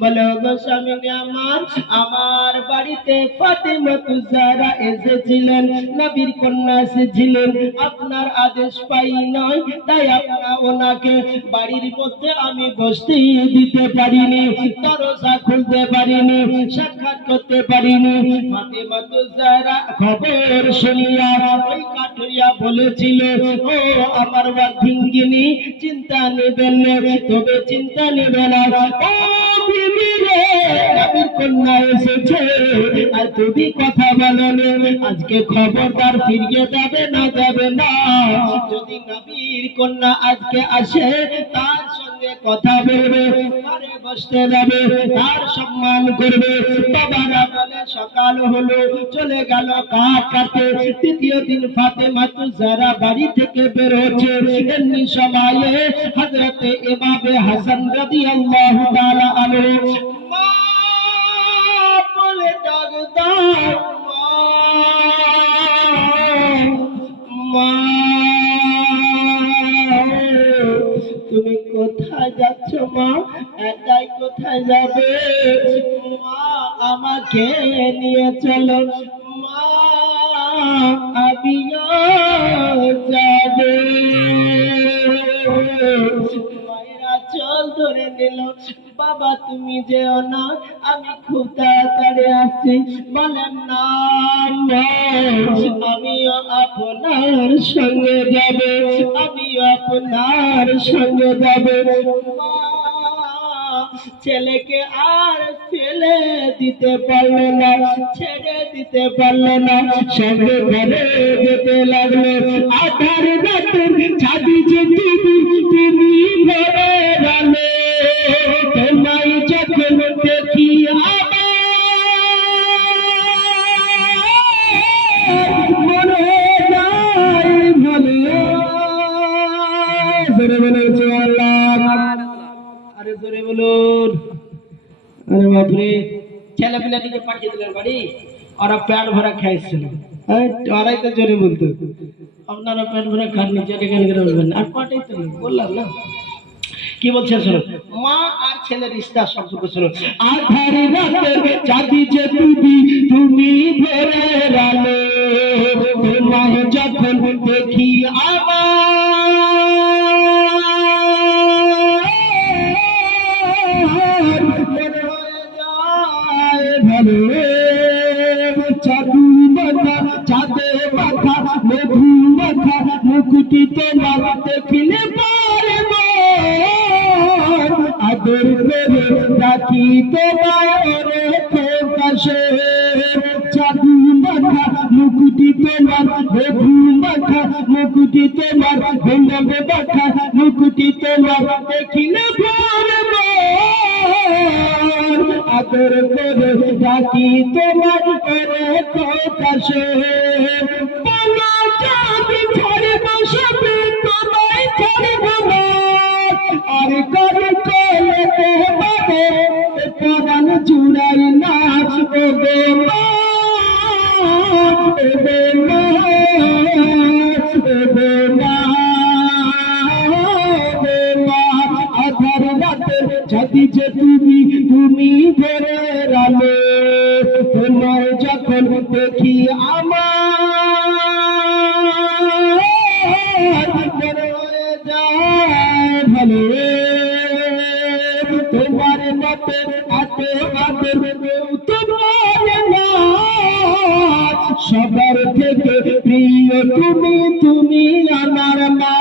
বলে ওগো স্বামিনী আমার, আমার বাড়িতে ফাতেমাতুজ জাহরা এসেছিলেন, নবীর কন্যা এসেছিলেন, আপনার আদেশ পাই নয়, তাই আপনার ওনাকে বাড়ির মধ্যে আমি বসতে দিতে পারিনি, দরজা খুলতে পারিনি, সাক্ষাৎ করতে পারিনি। ফাতেমাতুজ জাহরা খবর শুনিয়া ওই কাঠরিয়া বলেছিল, ও আমার বাধিঙ্গিনী, চিন্তা নেবেন না, তবে চিন্তা নেবে না, ও বিবি রে, নবীর কন্যা এসেছে, আর তুমি কথা বলো না, আজকে খবরদার ফিরিয়ে যাবে না, যাবে না। যদি নবীর কন্যা আজকে আসে, তার সঙ্গে কথা বলবে, ঘরে বসতে যাবে, তার সম্মান করবে। বাবারা বলে সকাল হলো, চলে গেল কাঠ কাটতে। তৃতীয় দিন ফাতেমাতুজ জাহরা বাড়ি থেকে বের হচ্ছে, এমনি সময়ে হযরতে ইমামে হাসান রাদিয়াল্লাহু তাআলা আনহু মা বলে ডাক দাও, মা, তুমি কোথায় যাচ্ছ মা? একাই কোথায় যাবে? মা, আমাকে নিয়ে চলো। মা, আমিও যাবে। মায়েরা চল ধরে নিল, বাবা তুমি যেও না, আমি খুব তাড়াতাড়ি আসছি। বলেন না না, আমিও আপনার সঙ্গে যাব, আমিও আপনার সঙ্গে যাব। মা ছেলেকে আর ফেলে দিতে পারলো না, ছেড়ে দিতে পারলো না, সঙ্গে ঘরে যেতে লাগলো। আধার রাতের ছাদি যে তুমি ঘরে গেলে, তোমায় যখন দেখি মনে যায় ভালো। জোরে বলেছে আল্লাহ, আরে জোরে বলুন। আরে বাপরে, ছেলে পিলাটিকে পাঠিয়ে দিলেন বাড়ি, ওরা প্যাট ভরা খাইছিল। ওরাই তো জোরে বলতো, আপনারা প্যাট ভরা খাননি, জোরে গান করে বলবেন। আর পাঠাই তো বললাম না, কি বলছেন শুনুন। মা আর ছেলের রিশতা সম্পর্ক শুনুন। আধার রাতে চাঁদি যে তুমি ভরে রালে, তোমায় যখন দেখি আমার মনে হয়ে যায় ভালো। চাঁদু মাথা, চাঁদে মাথা, মধু মাথা, মুকুটি তোমার দেখিলে পারে আদর করে রাখি তোমায় রে প্রকাশে। চাঁদু মাথা, মুকুটি তোমার, মধু মাথা, মুকুটি তোমার, গৌরবে মাথা, মুকুটি তোমার দেখিলে পারে আদর করে রাখি তোমার রে প্রকাশে। বলো যাবি ছাড়ে বসবে, তোমায় ছাড়ব না, আর করে চলেতে হবে প্রাণ জুড়াই না। ও বে মা, ও বে মা, ও বে মা, আধার রাতে যদি যে তুমি ধরে রালে, তোমার যখন দেখি আমার মনে হয়ে যায় ভালো। তোমার মতে এত আদর কেউ তোমার না, সবার থেকে প্রিয় তুমি আমার মা।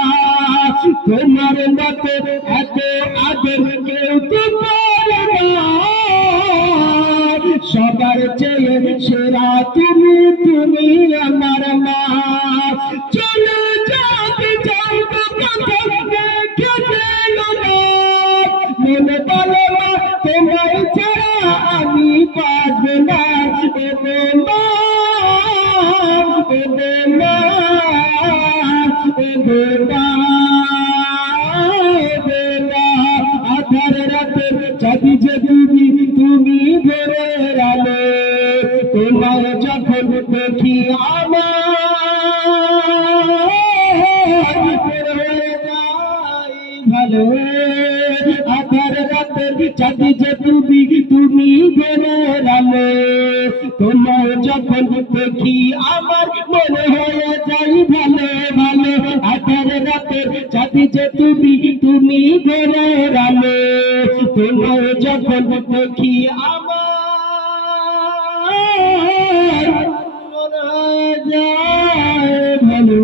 তোমার মতে এত আদর কেউ তোমার না, সবার চেয়ে সেরা তুমি আমার মা। চলে যাবে যাইতে কথা রেখে গেলো না, মনে বলে মা তোমায় ছাড়া আমি বাঁচব না। এগো মা, এগো মা, এগো মা, এগো মা। আধার রাতে যদি যে তুমি ধরে রালে, তোমায় যখন দেখি আমার হয়ে যায় ভালো। আধার রাতে যদি যে তুমি ধরে রালে, তোমায় যখন দেখি আমার মনে হয়ে যায় ভালো ভালো। আধার রাতে যদি যে তুমি ধরে রালে, তোমায় যখন দেখি আমার মনে হয়ে যায় ভালো।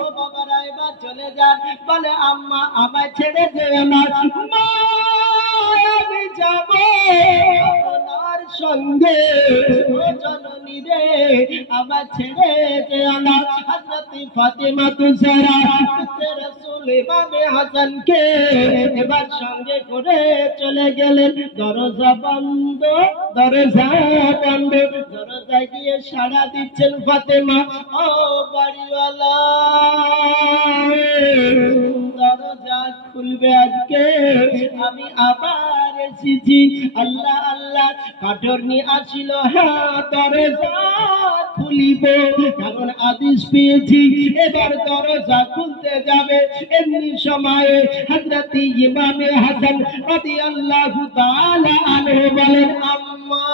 ও বাবারা এবার চলে যান, বলে আম্মা আমায় ছেড়ে যেও না। মা আমি যাব আপনার সঙ্গে, ও জননী রে আমার ছেড়ে যেও না। হযরত ফাতেমা তুজারা রাসূল ইমামে হাসানকে এবার সঙ্গে করে চলে গেলেন। দরজা বন্ধ, দরজা বন্ধ, দরজায় গিয়ে সাড়া দিচ্ছেন ফাতেমা, ও বাড়িওয়ালা দরজা খুলবে আজকে, আমি আবার এসেছি। আল্লাহ আল্লাহ কাঠর নিয়ে আসিল, হ্যাঁ দরজা খুলিব, কারণ আদেশ পেয়েছি। এবার দরজা খুলতে যাবে, এমনি সময়ে হযরত ইমামে হাসান রাদিয়াল্লাহু তাআলা আনহু বলেন, আম্মা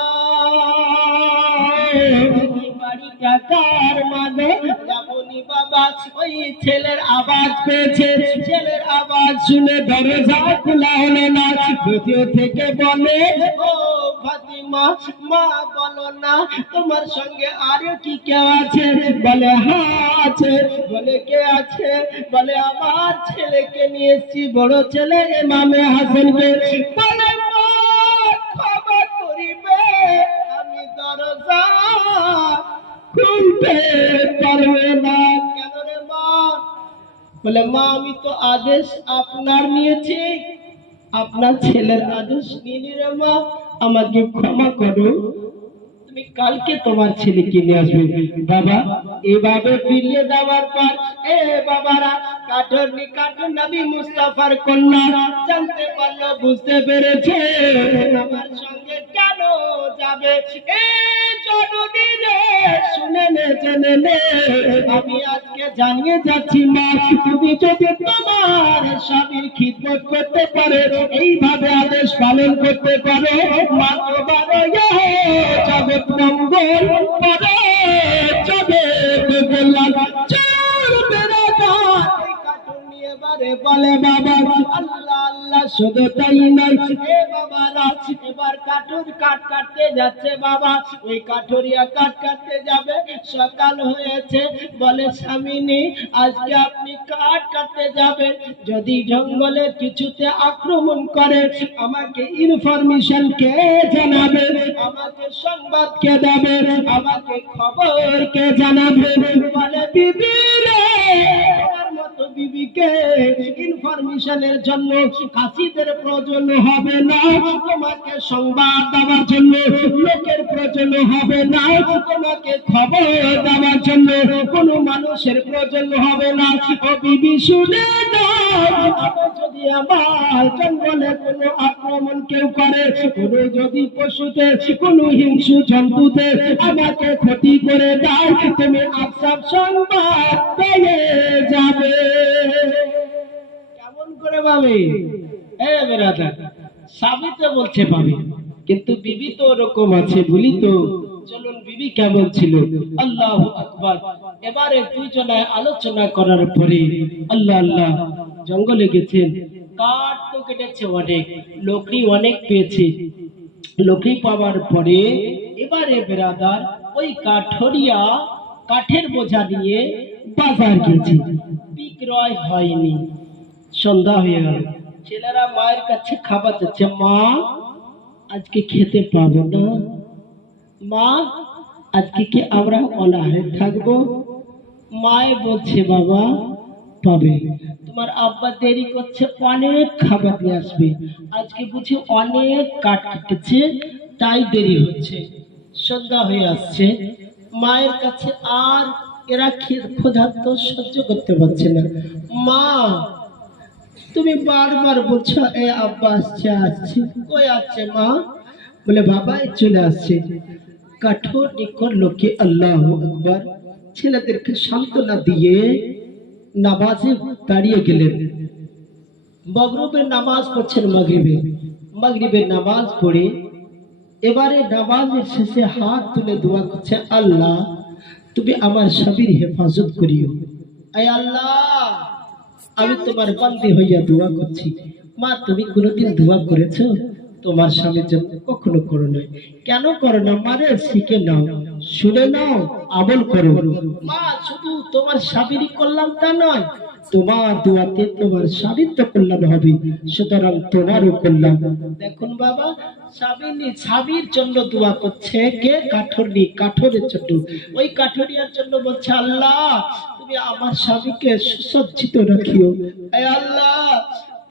বাড়িটা কার? মানে যেমনই বাবা ওই ছেলের আওয়াজ পেয়েছে, ছেলের আওয়াজ শুনে দরজা খোলা হলো না। দ্বিতীয় থেকে বলে, ও ফাতিমা, মা বলো না তোমার সঙ্গে আরো কি কেউ আছে? বলে হ্যাঁ আছে। বলে কে আছে? বলে আমার ছেলেকে নিয়ে এসেছি, বড় ছেলে ইমামে হাসানকে। বলে মা ক্ষমা করিবে, আমি দরজা খুলতে পারবে না। কেন রে মা? বলে মা আমি তো আদেশ আপনার নিয়েছি, আপনার ছেলের আদেশ নিয়ে রে মা, আমাকে ক্ষমা করো, তুমি কালকে তোমার ছেলেকে নিয়ে আসবে। বাবা এভাবে ফিরিয়ে দেওয়ার পর এ বাবারা কাঠর নবী মুস্তাফার কন্যা জানতে পারলো, বুঝতে পেরেছে আমার সঙ্গে কেন যাবে। এ জননী রে, শুনে নে জেনে নে, আমি আজকে জানিয়ে যাচ্ছি মা, তুমি যদি তোমার স্বামীর খিদমত করতে পারো, এইভাবে আদেশ পালন করতে পারো, মা তোমার জগৎ মঙ্গল পারে, জগৎ কল্যাণ চলবে না। এবারে বলে বাবা আল্লাহ আল্লাহ, শুধু তাই নয়, এ বাবারা এবার কাঠুর কাঠ কাটতে যাচ্ছে। বাবা ওই কাঠুরিয়া কাঠ কাটতে যাবে, সকাল হয়েছে। বলে স্বামীনি আজকে আপনি কাঠ কাটতে যাবেন, যদি জঙ্গলে কিছুতে আক্রমণ করে আমাকে ইনফরমেশন কে জানাবে, আমাকে সংবাদ কে দেবে, আমাকে খবর কে জানাবে। বলে বিবি রে, তোমার মতো বিবিকে ইনফরমেশনের জন্য কাশিদের প্রয়োজন হবে না, তোমাকে সংবাদ দেওয়ার জন্য লোকের প্রয়োজন হবে না, তোমাকে খবর দেওয়ার জন্য কোনো মানুষের প্রয়োজন হবে না। ও বিবি শুনে নাও, যদি আমার জঙ্গলে কোনো আক্রমণ কেউ করে, কোনো যদি পশুতে কোনো হিংস্র জন্তুতে আমাকে ক্ষতি করে দেয়, তুমি আফসাব সংবাদ পেয়ে যাবে। কেমন করে পাবে? এ বেরাদা, স্বামী তো বলছে পাবে, কিন্তু বিবি তো ওরকম আছে বলি তো। চলুন বিবি কেমন ছিল। আল্লাহু আকবার। এবারে দুইজনে আলোচনা করার পরে আল্লাহ আল্লাহ জঙ্গলে গেছেন, কাঠ তো কেটেছে অনেক, লকড়ি অনেক পেয়েছে। লকড়ি পাওয়ার পরে এবারে বেরাদার ওই কাঠরিয়া কাঠের বোঝা নিয়ে বাজার গেছে, বিক্রয় হয়নি। সন্ধ্যা হয়ে গেল, ছেলেরা মায়ের কাছে খাবার চাচ্ছে, মা আজকে খেতে পাবো না, মা আজকে কি আমরা অনাহারে থাকবো? মায়ে বলছে বাবা পাবে, তোমার আব্বা দেরি করছে, অনেক খাবার নিয়ে আসবে, আজকে বুঝি অনেক কাঠ কেটেছে তাই দেরি হচ্ছে। সন্ধ্যা হয়ে আসছে, মায়ের কাছে আর এরা ক্ষুধার্ত সহ্য করতে পারছে না। মা তুমি বারবার বলছো এ আব্বা আসছে আসছে, কই আসছে মা? বলে বাবা চলে আসছে। কাঠোর নিকট লোকে আল্লাহ আকবার, ছেলেদেরকে সান্ত্বনা দিয়ে নামাজে দাঁড়িয়ে গেলেন। মাগরিবের নামাজ পড়ছেন, মাগরিবের নামাজ পড়ে এবারে নামাজের শেষে হাত তুলে দোয়া করছে, আল্লাহ তুমি আমার স্বামীর হেফাজত করিও। আয় আল্লাহ, আমি তোমার বান্দি হইয়া দোয়া করছি। মা তুমি কোনোদিন দোয়া করেছো তোমার স্বামীর জন্য? কখনো করো নাই। কেন করো না? মানে শিখে নাও, শুনে নাও, আমল করো। মা শুধু তোমার স্বামীরই কল্যাণ তা নয়, তোমার দোয়াতে তোমার স্বামীর তো কল্যাণ হবে, সুতরাং তোমারও কল্যাণ। দেখুন বাবা, স্বামীর জন্য দোয়া করছে কে? কাঠরি, কাঠরের জন্য। ওই কাঠরিয়ার জন্য বলছে, আল্লাহ তুমি আমার স্বামীকে সুসজ্জিত রাখিও। আল্লাহ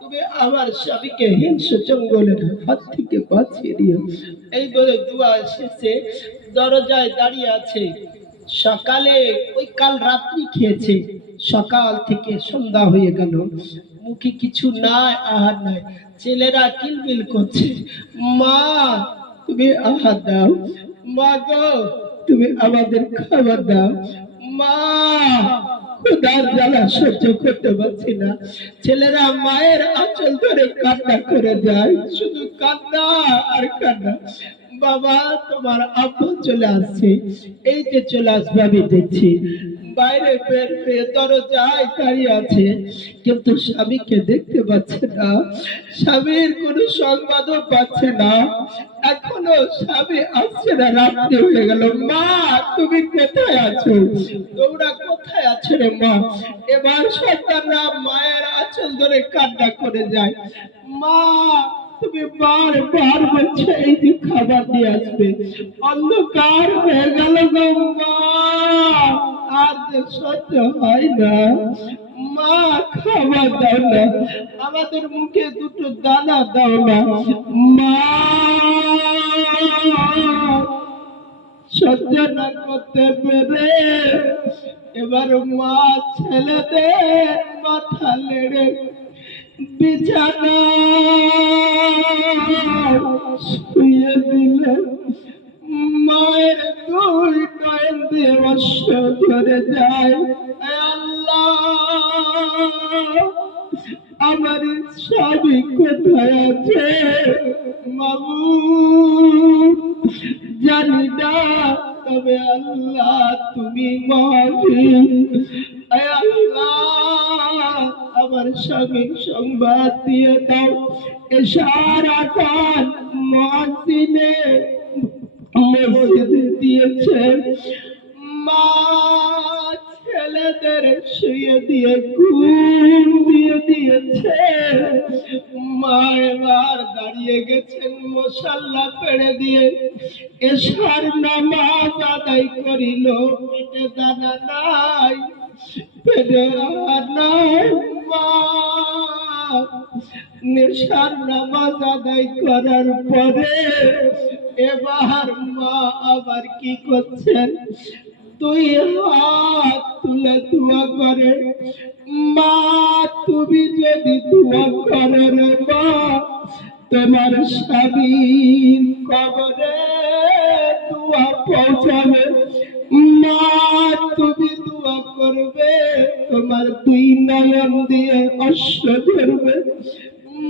তুমি আমার স্বামীকে হিংস্র জঙ্গলের হাত থেকে বাঁচিয়ে দিও। এই বলে দোয়া শেষে দরজায় দাঁড়িয়ে আছে। সকালে ওই কাল রাত্রি খেয়েছে, সকাল থেকে সন্ধ্যা হয়ে গেল, মুখে কিছু নাই, আহার নাই। ছেলেরা কিলবিল করছে, মা তুমি আহার দাও, মা গো তুমি আমাদের খাবার দাও, মা ক্ষুধার জ্বালা সহ্য করতে পারছি না। ছেলেরা মায়ের আঁচল ধরে কান্না করে যায়, শুধু কান্না আর কান্না। বাবা তোমার আব্বু চলে আসছে, এই যে চলে আসবে আমি দেখছি। বাইরে বের হয়ে দরজায় দাঁড়িয়ে আছে, কিন্তু স্বামীকে দেখতে পাচ্ছে না, স্বামীর কোনো সংবাদও পাচ্ছে না। এখনো স্বামী আসছে না, রাত্রি হয়ে গেল। মা তুমি কোথায় আছো? তোমরা কোথায় আছো রে মা? এবার সন্তানরা মায়ের আঁচল ধরে কান্না করে যায়। মা তুমি বারবার বলছো এই যে খাবার দিয়ে আসবে, অন্ধকার হয়ে গেল গো মা, আর যে সহ্য হয় না। মা খাবার দাও না, আমাদের মুখে দুটো দানা দাও না। মা সহ্য না করতে পেরে এবার মা ছেলেদের মাথা লেড়ে বিছানা শুয়ে দিলে। মায়ের দুই নয়ন দিয়ে অশ্ব ধরে যায়। আল্লাহ আমার স্বামী কোথায় আছে? মাবুদ জানি না, তবে আল্লাহ তুমি মহান। আল্লাহ আমার স্বামীর সংবাদ দিয়ে দাও। এশার আজান মুয়াজ্জিনে মসজিদে দিয়েছে। মা ছেলেদের শুয়ে দিয়ে ঘুম দিয়ে দিয়েছে। মা এবার দাঁড়িয়ে গেছেন মুসাল্লা পেড়ে দিয়ে, এশার নামাজ আদায় করিল। পেটে দানা নাই, পেটে আর নাই। মা নেশার নামাজ আদায় করার পরে এবার মা আবার কি করছেন? দুই হাত তুলে দোয়া করে। মা তুমি যদি দোয়া করো রে মা, তোমার স্বামীর কবরে দোয়া পৌঁছাবে। মা তুমি দোয়া করবে, তোমার দুই নয়ন দিয়ে অশ্ব ধরবে।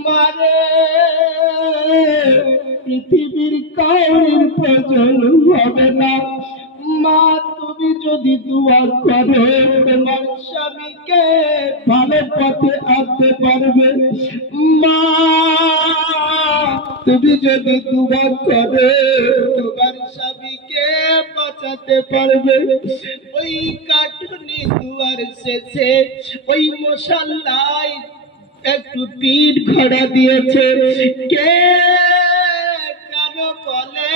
মারে পৃথিবীর কাউরির প্রয়োজন হবে না। মা তুমি যদি দোয়া করো, তোমার স্বামীকে ভালো পথে আনতে পারবে। মা তুমি যদি দোয়া করো, তোমার স্বামীকে বাঁচাতে পারবে। ওই কাঠুনি দুয়ার শেষে ওই মশাল্লায় একটু পিঠ ঘোড়া দিয়েছে। কে কেন বলে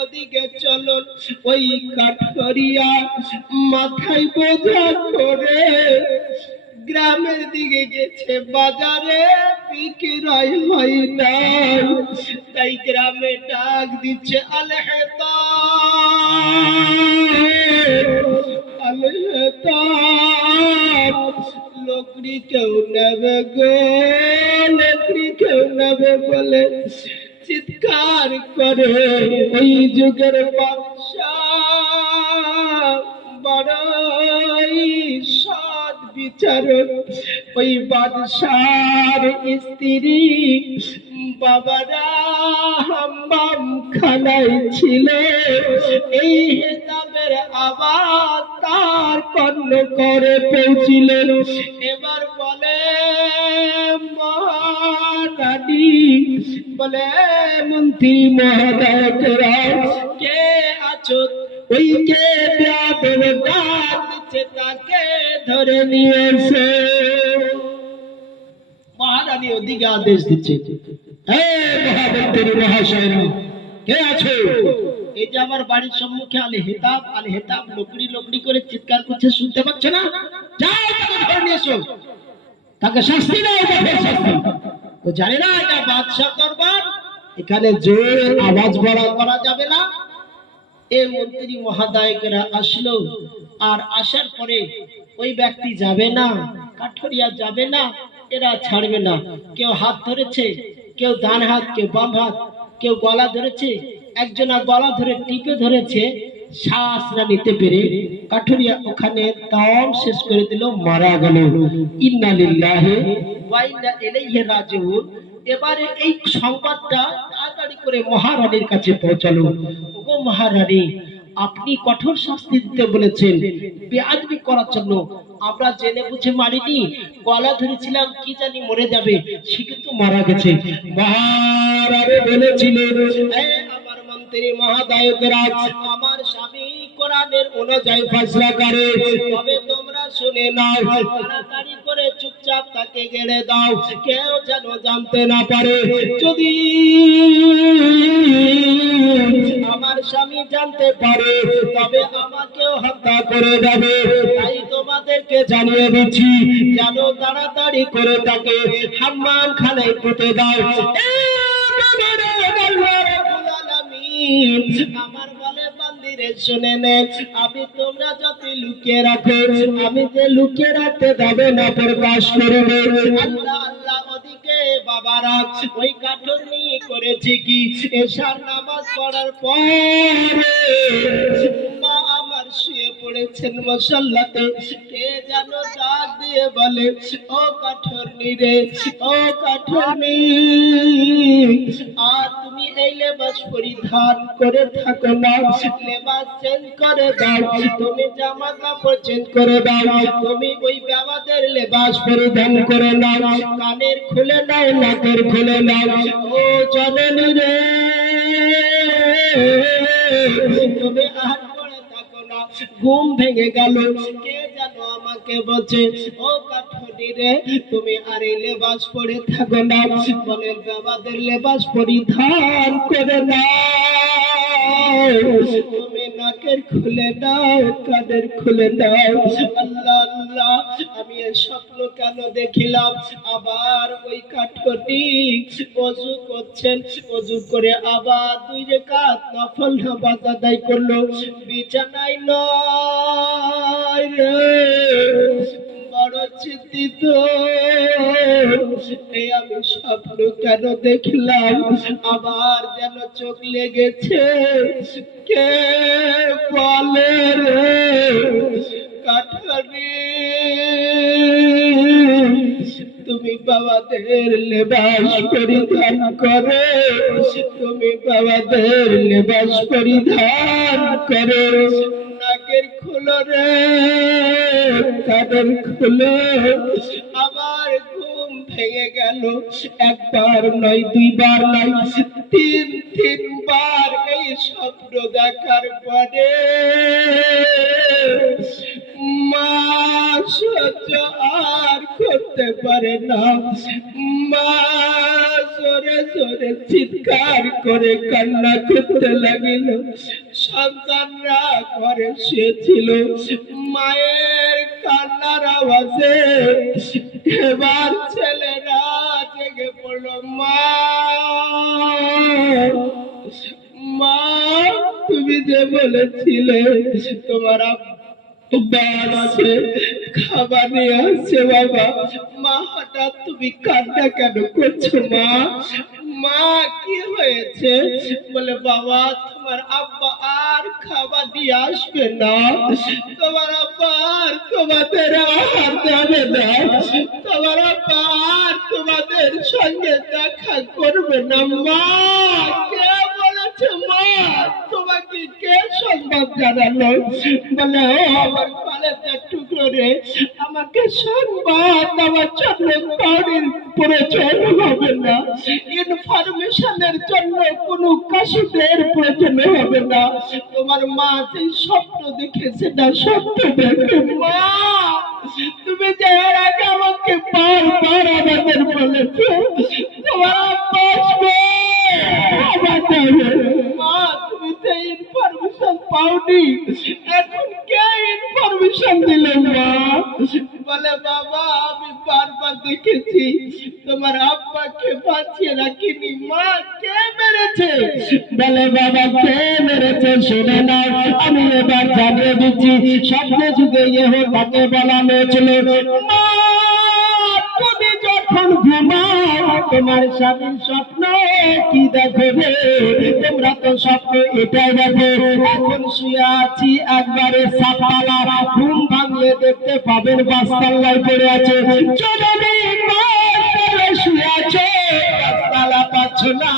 ওদিকে চলো। ওই কাঠরিয়া মাথায় বোঝা করে গ্রামের দিকে গেছে, বাজারে বিক্রয় হয় না, তাই গ্রামে ডাক দিচ্ছে আলহেতা আলহেতা, লোকরি কেউ নেবে গো, লোকরি কেউ নেবে বলে চিৎকার করে। ওই যুগের বাদশাহ বড়ই সৎ বিচারক, ওই বাদশার স্ত্রী বাবারা হাম্মাম খানায় ছিল। এই হেতাবের আওয়াজ তার কর্ণ করে পৌঁছিল। এবার বলে মহারানী, বলে মন্ত্রী মহোদয়রা, কে আছো? ওই কে বেয়াদব ডাক দিচ্ছে, তাকে ধরে নিয়ে এসো। মহারানী ওদিকে আদেশ দিচ্ছে, মহামন্ত্রী মহাশয়রা কে আছো? এই যে আমার বাড়ির সম্মুখে আলে হেতাব লোকড়ি লোকড়ি করে চিৎকার করছে, শুনতে পাচ্ছ না? যাও তাকে ধরে নিয়ে এসো, তাকে শাস্তি দাও, শাস্তি। ও জানে না এটা বাদশাহ দরবার, এখানে জোর আওয়াজ বড় করা যাবে না। এই মন্ত্রী মহাদায়কেরা আসলো, আর আসার পরে ওই ব্যক্তি যাবে না, কাঠরিয়া যাবে না, এরা ছাড়বে না। কেউ হাত ধরেছে, কেউ ডান হাত, কেউ বাম হাত, কেউ গলা ধরেছে। একজনা গলা ধরে টিপে ধরেছে, শ্বাস না নিতে পেরে কাঠরিয়া ওখানে দম শেষ করে দিল, মারা গেল। ইন্না লিল্লাহি ওয়া ইন্না ইলাইহি রাজিউন। এবারে এই সংবাদটা তাড়াতাড়ি করে মহারানীর কাছে পৌঁছালো। ওগো মহারানী, আপনি কঠোর শাস্তি দিতে বলেছেন বেয়াদবি করার জন্য। আমরা জেনে বুঝে মারিনি, গলা ধরেছিলাম কি জানি মরে যাবে, সে কিন্তু মারা গেছে। মহারানী বলেছিলেন, আমার মন্ত্রী মহাদায়করা, আমার স্বামী কোরআনের অনুযায়ী ফয়সালা করে, তবে তোমরা শুনে নাও, তাড়াতাড়ি করে চুপচাপ তাকে গেড়ে দাও, কেউ যেন জানতে না পারে। যদি আমার স্বামী জানতে পারে তবে আমাকেও হত্যা করে দেবে। তাই তোমাদেরকে জানিয়ে দিচ্ছি, যেন তাড়াতাড়ি করে তাকে হাম্মাম খানায় পুঁতে দাও। আমার বলে বান্দিরে শুনে নে, আমি তোমরা যত লুকিয়ে রাখো, আমি যে লুকিয়ে রাখতে দেবে না প্রকাশ করবে। আল্লাহ আল্লাহ, ওদিকে বাবারা ওই কাঠুর নিয়ে করেছে কি, এশার নামাজ পড়ার পরে মা আমার শুয়ে পড়েছেন মুসল্লাতে, কে যেন ডাক দিয়ে বলে, ও কাঠুরনি রে, ও কাঠুরনি, আর তুমি এই লেবাস পরিধান করে থাকো না, লেবাস চেঞ্জ করে দাও, তুমি জামা কাপড় চেঞ্জ করে দাও, তুমি ওই বাবাদের লেবাস পরিধান করে নাও, কানের খুলে নাও, নাকের খুলে নাও। ও জননী রে, তুমি আর পড়ে থাকো না। ঘুম ভেঙে গেল, কে যেন আমাকে বলছে, ও কাঠুরি রে, তুমি আর এই লেবাস পরে থাকো না, বলে বাবাদের লেবাস পরিধান করে নাও, তুমি নাকের খুলে নাও, কানের খুলে নাও। আল্লাহ আল্লাহ, আমি এই স্বপ্ন কেন দেখিলাম? আবার ওই কাঠুরি ওযু করছেন, ওযু করে আবার 2 রাকাত নফল নামাজ আদায় করলো, বিছানায় নয় রে, বড় চিন্তিত, এই আমি স্বপ্ন কেন দেখলাম? আবার যেন চোখ লেগেছে, কে বলে রে কাঠুরি, তুমি বাবাদের লেবাস পরিধান করে, তুমি বাবাদের লেবাস পরিধান করে, নাকের খুলো রে, কানের খুলো। আবার ঘুম ভেঙে গেল, একবার নয়, 2 বার নয়, 3 বার এই স্বপ্ন দেখার পরে মা সহ্য আর করতে পারে না, মা জোরে জোরে চিৎকার করে কান্না করতে লাগিল। সন্তানরা ঘরে শুয়েছিল, মায়ের কান্নার আওয়াজে এবার ছেলেরা জেগে পড়ল। মা, মা, তুমি যে বলেছিলে তোমার আছে খাবার নিয়ে আসছে বাবা, মা হঠাৎ তুমি কান্না কেন করছো? মা, মা কি হয়েছে? বলে বাবা, তোমার আব্বা আর খাবার দিয়ে আসবে না, তোমার আব্বা আর তোমাদের আহার দেবে না, তোমার আব্বা আর তোমাদের সঙ্গে দেখা করবে না। মা, কে বলেছে? মা, তোমাকে কে সংবাদ জানালো? বলে ও আমার কলেজের টুকরো রে, আমাকে সংবাদ দেওয়ার জন্য কারোর প্রয়োজন হবে না, ইনফরমেশনের জন্য কোনো কাশিদের প্রয়োজন হবে না। তোমার মা যে স্বপ্ন দেখেছে না, স্বপ্ন দেখে মা, তুমি যে এর আগে আমাকে বারবার আমাদের বলেছো তোমার আব্বা আসবে, মা, তুমি যে ইনফরমেশন পাওনি, এখন কে ইনফরমেশন দিলে? মা বলে বাবা, আমি বারবার দেখেছি তোমার আব্বাকে বাঁচিয়ে রাখিনি। মা, কে মেরেছে? বলে বাবা, কে মেরেছে শুনে নাও, আমি এবার জানিয়ে দিচ্ছি। স্বপ্নে যুগে তাকে বলা হয়েছিল, মা, তুমি যখন ঘুমাও তোমার স্বামীর স্বপ্ন কি দেখো রে? তোমরা তো স্বপ্ন এটাই দেখো, এখন শুয়ে আছি একবারে সাততলা, ঘুম ভাঙলে দেখতে পাবেন 5 তলায় পড়ে আছে। শুয়ে আছে 5 তলা পাচ্ছ না,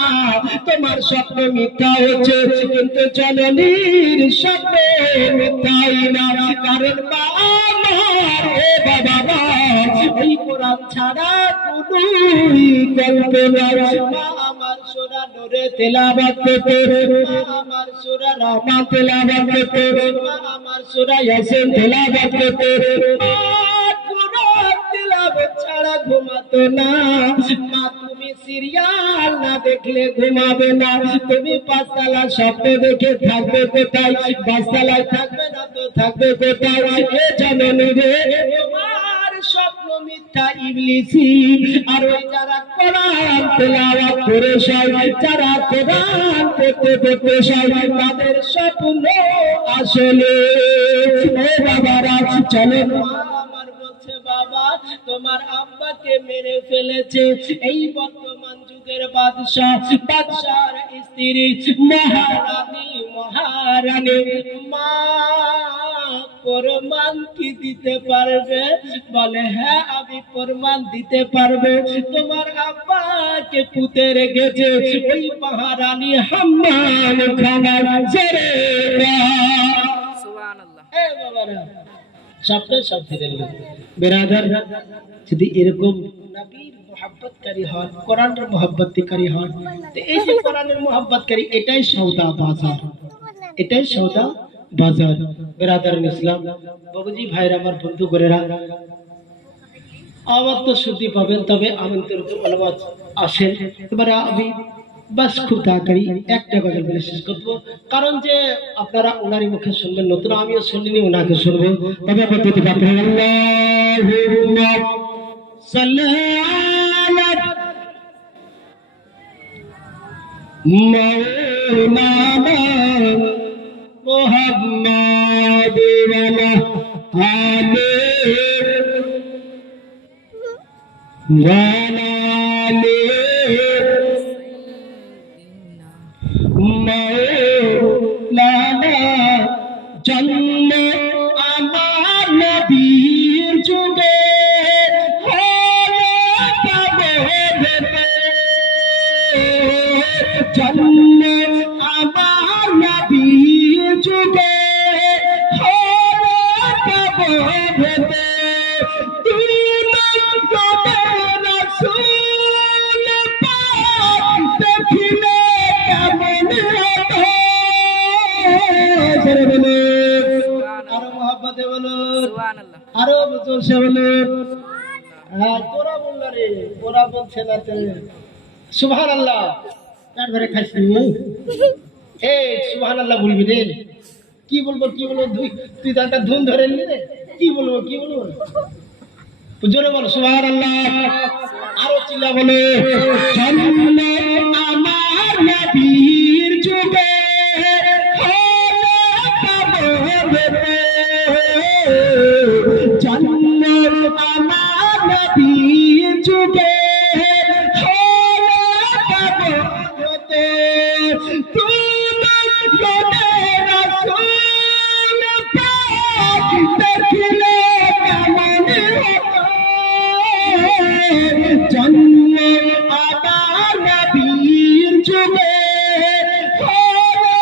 তোমার স্বপ্ন মিথ্যা হচ্ছে, কিন্তু জননীর স্বপ্ন মিথ্যাই না। কারণ মা আমার, ও বাবা, ওই কোরআন ছাড়া কোনই গল্প নাই। মা আমার সূরা নূরে তেলাওয়াত করতে, মা আমার সূরা রহমান তেলাওয়াত করতে, মা আমার সূরা ইয়াসিন তেলাওয়াত করতে। মা কোরআন তেলাওয়াত ছাড়া ঘুমাতো না। মা তুমি সিরিয়াল না দেখলে ঘুমাবে না। তুমি পাঁচতলা স্বপ্ন দেখে থাকবে কোথায়? পাঁচতলায় থাকবে না তো থাকবে কোথায়? এ জননী রে, তোমার স্বপ্ন মিথ্যা ইবলিসি। আর ওই যারা কোরআন তেলাওয়াত করে যায়, যারা কোরআন পড়তে পড়তে যায়, তাদের স্বপ্ন আসলে। ও বাবারা, চলো। আমার বলছে বাবা তোমার আব্বাকে মেরে ফেলেছে এই বর্তমান যুগের বাদশাহ, বাদশার স্ত্রী মহারানী মা প্রমাণ কি দিতে পারবে? বলে হ্যাঁ আমি প্রমাণ দিতে পারবো। তোমার আব্বাকে পুঁতে রেখেছে ওই মহারানী হাম্মাম খানার জেরে। সুবহানাল্লাহ। এ বাবারা, স্বপ্নে সব ফিরে এলো। বেরাদার, যদি এরকম নবীর মোহাব্বতকারী হন, কোরআনের মোহাব্বতকারী হন, তো এই যে কোরআনের মোহাব্বতকারী, এটাই সওদা বাজার, এটাই সওদা বাজার। বেরাদার ইসলাম, বাবুজি ভাইরা, আমার বন্ধু করেরা, আমার তো শুদ্ধি পাবেন, তবে আমন্ত্রিত আলবাত আসেন। এবারে আমি বাস খুব তাড়াতাড়ি একটা গজল বলে শেষ করবো, কারণ যে আপনারা ওনারই মুখে শুনবেন, নতুন আমিও শুনিনি, ওনাকে শুনবো। তবে পদ্ধতি পাত্র আল্লাহুম্মা সাল্লি আলা মাওলানা মুহাম্মাদ ওয়া আলা আলিহি মৌলানা। জন্ম আমার নবীর যুগে হলো কবরেতে, জন্ম আমার নবীর যুগে হলো কবরেতে। আরো মোহাব্বতে বলো, আরো জোরসে বলো। হ্যাঁ, তোরা বলল রে, তোরা বলছে না তো। সুবহানাল্লাহ। তারপরে খাইছি এই সুবহানাল্লাহ বলবি রে। কি বলবো কি বলবো, তুই তো একটা ধুন ধরে নিলি রে। কি বলবো কি বলবো, জোরে বলো সুবহানাল্লাহ। আরো চিল্লা বলো। জন্ম আমার নবীর যুগে হলো কবরেতে, জন্ম আমার নবীর যুগে হলো কবরেতে। তোমার কোনে রাসূল পাক দেখলে কেমন হতো? জন্ম আমার নবীর যুগে হলো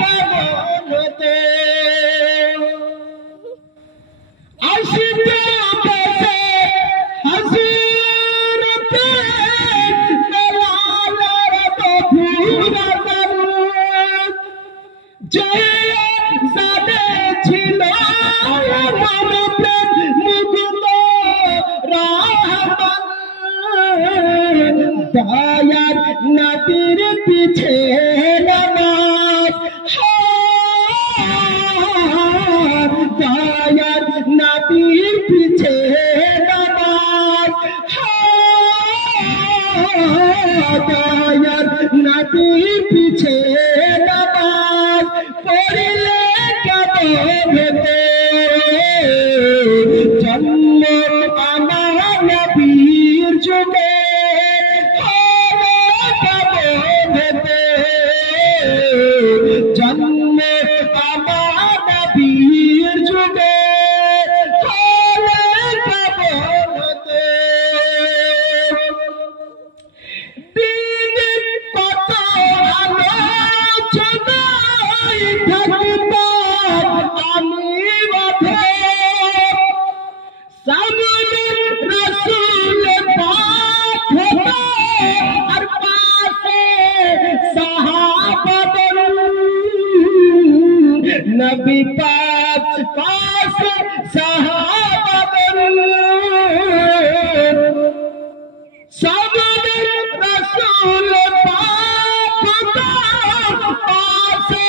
কবরেতে। আশিতে বসে হাসিরতে বেলালের বধুরা দরুদ, যে জানে ছিল মনতে মুগ্ধ রাহমান। দয়ার নবীর পিছে নামাজ, দয়ার নবীর পিছে নামাজ, দয়ার নবীর পিছে নামাজ পড়লে কবরেতে। জন্ম আমার নবীর যুগে হলো কবরেতে, জন্ম আমার নবীর যুগে হলো কবরেতে। দিন কত সাবির রাসূল পাক পাশে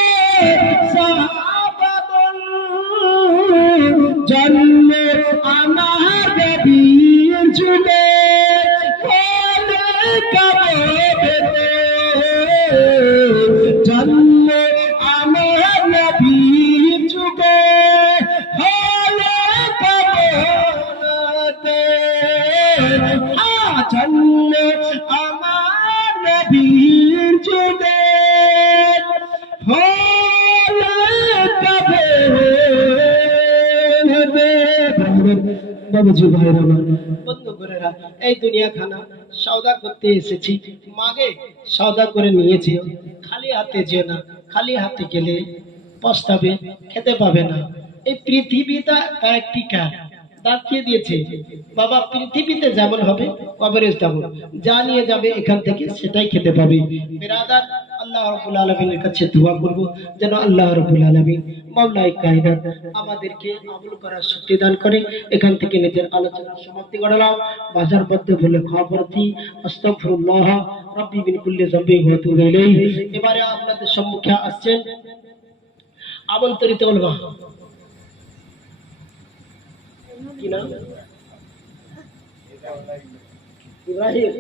সাহাবাগণ জন্ম আমার নবীর যুগে হলে কবরে জন্ম আমার নবীর যুগে হলে কবরে জন্ম আমার নবীর যুগে বাবুজি ভাইরা আমার বন্ধু করেরা এই দুনিয়া খানা সওদা করতে এসেছি মাগে সওদা করে নিয়েছি খালি হাতে যে না খালি হাতে গেলে পস্তাবে খেতে পাবে না এই পৃথিবীটা টিকা দাঁড়িয়ে দিয়েছে বাবা পৃথিবীতে যেমন হবে কবরে তেমন যা নিয়ে যাবে এখান থেকে সেটাই খেতে পাবে বিরাদার আল্লাহ রাব্বুল আলামিনের কাছে দোয়া করব যেন আল্লাহ রাব্বুল আলামিন মাওলাই কায়নাত আমাদেরকে আমল করার শক্তি দান করে এখান থেকে নিজের আলোচনা সমাপ্তি ঘটালাম বাজার মধ্যে বলে খবরটি আস্তাগফিরুল্লাহ রাব্বি মিন কুল্লি যামবি ওয়া আতুবু ইলাইহি এবারে আপনাদের সম্মুখে আসছেন আমন্ত্রিত উলামা কি নাম ইব্রাহিম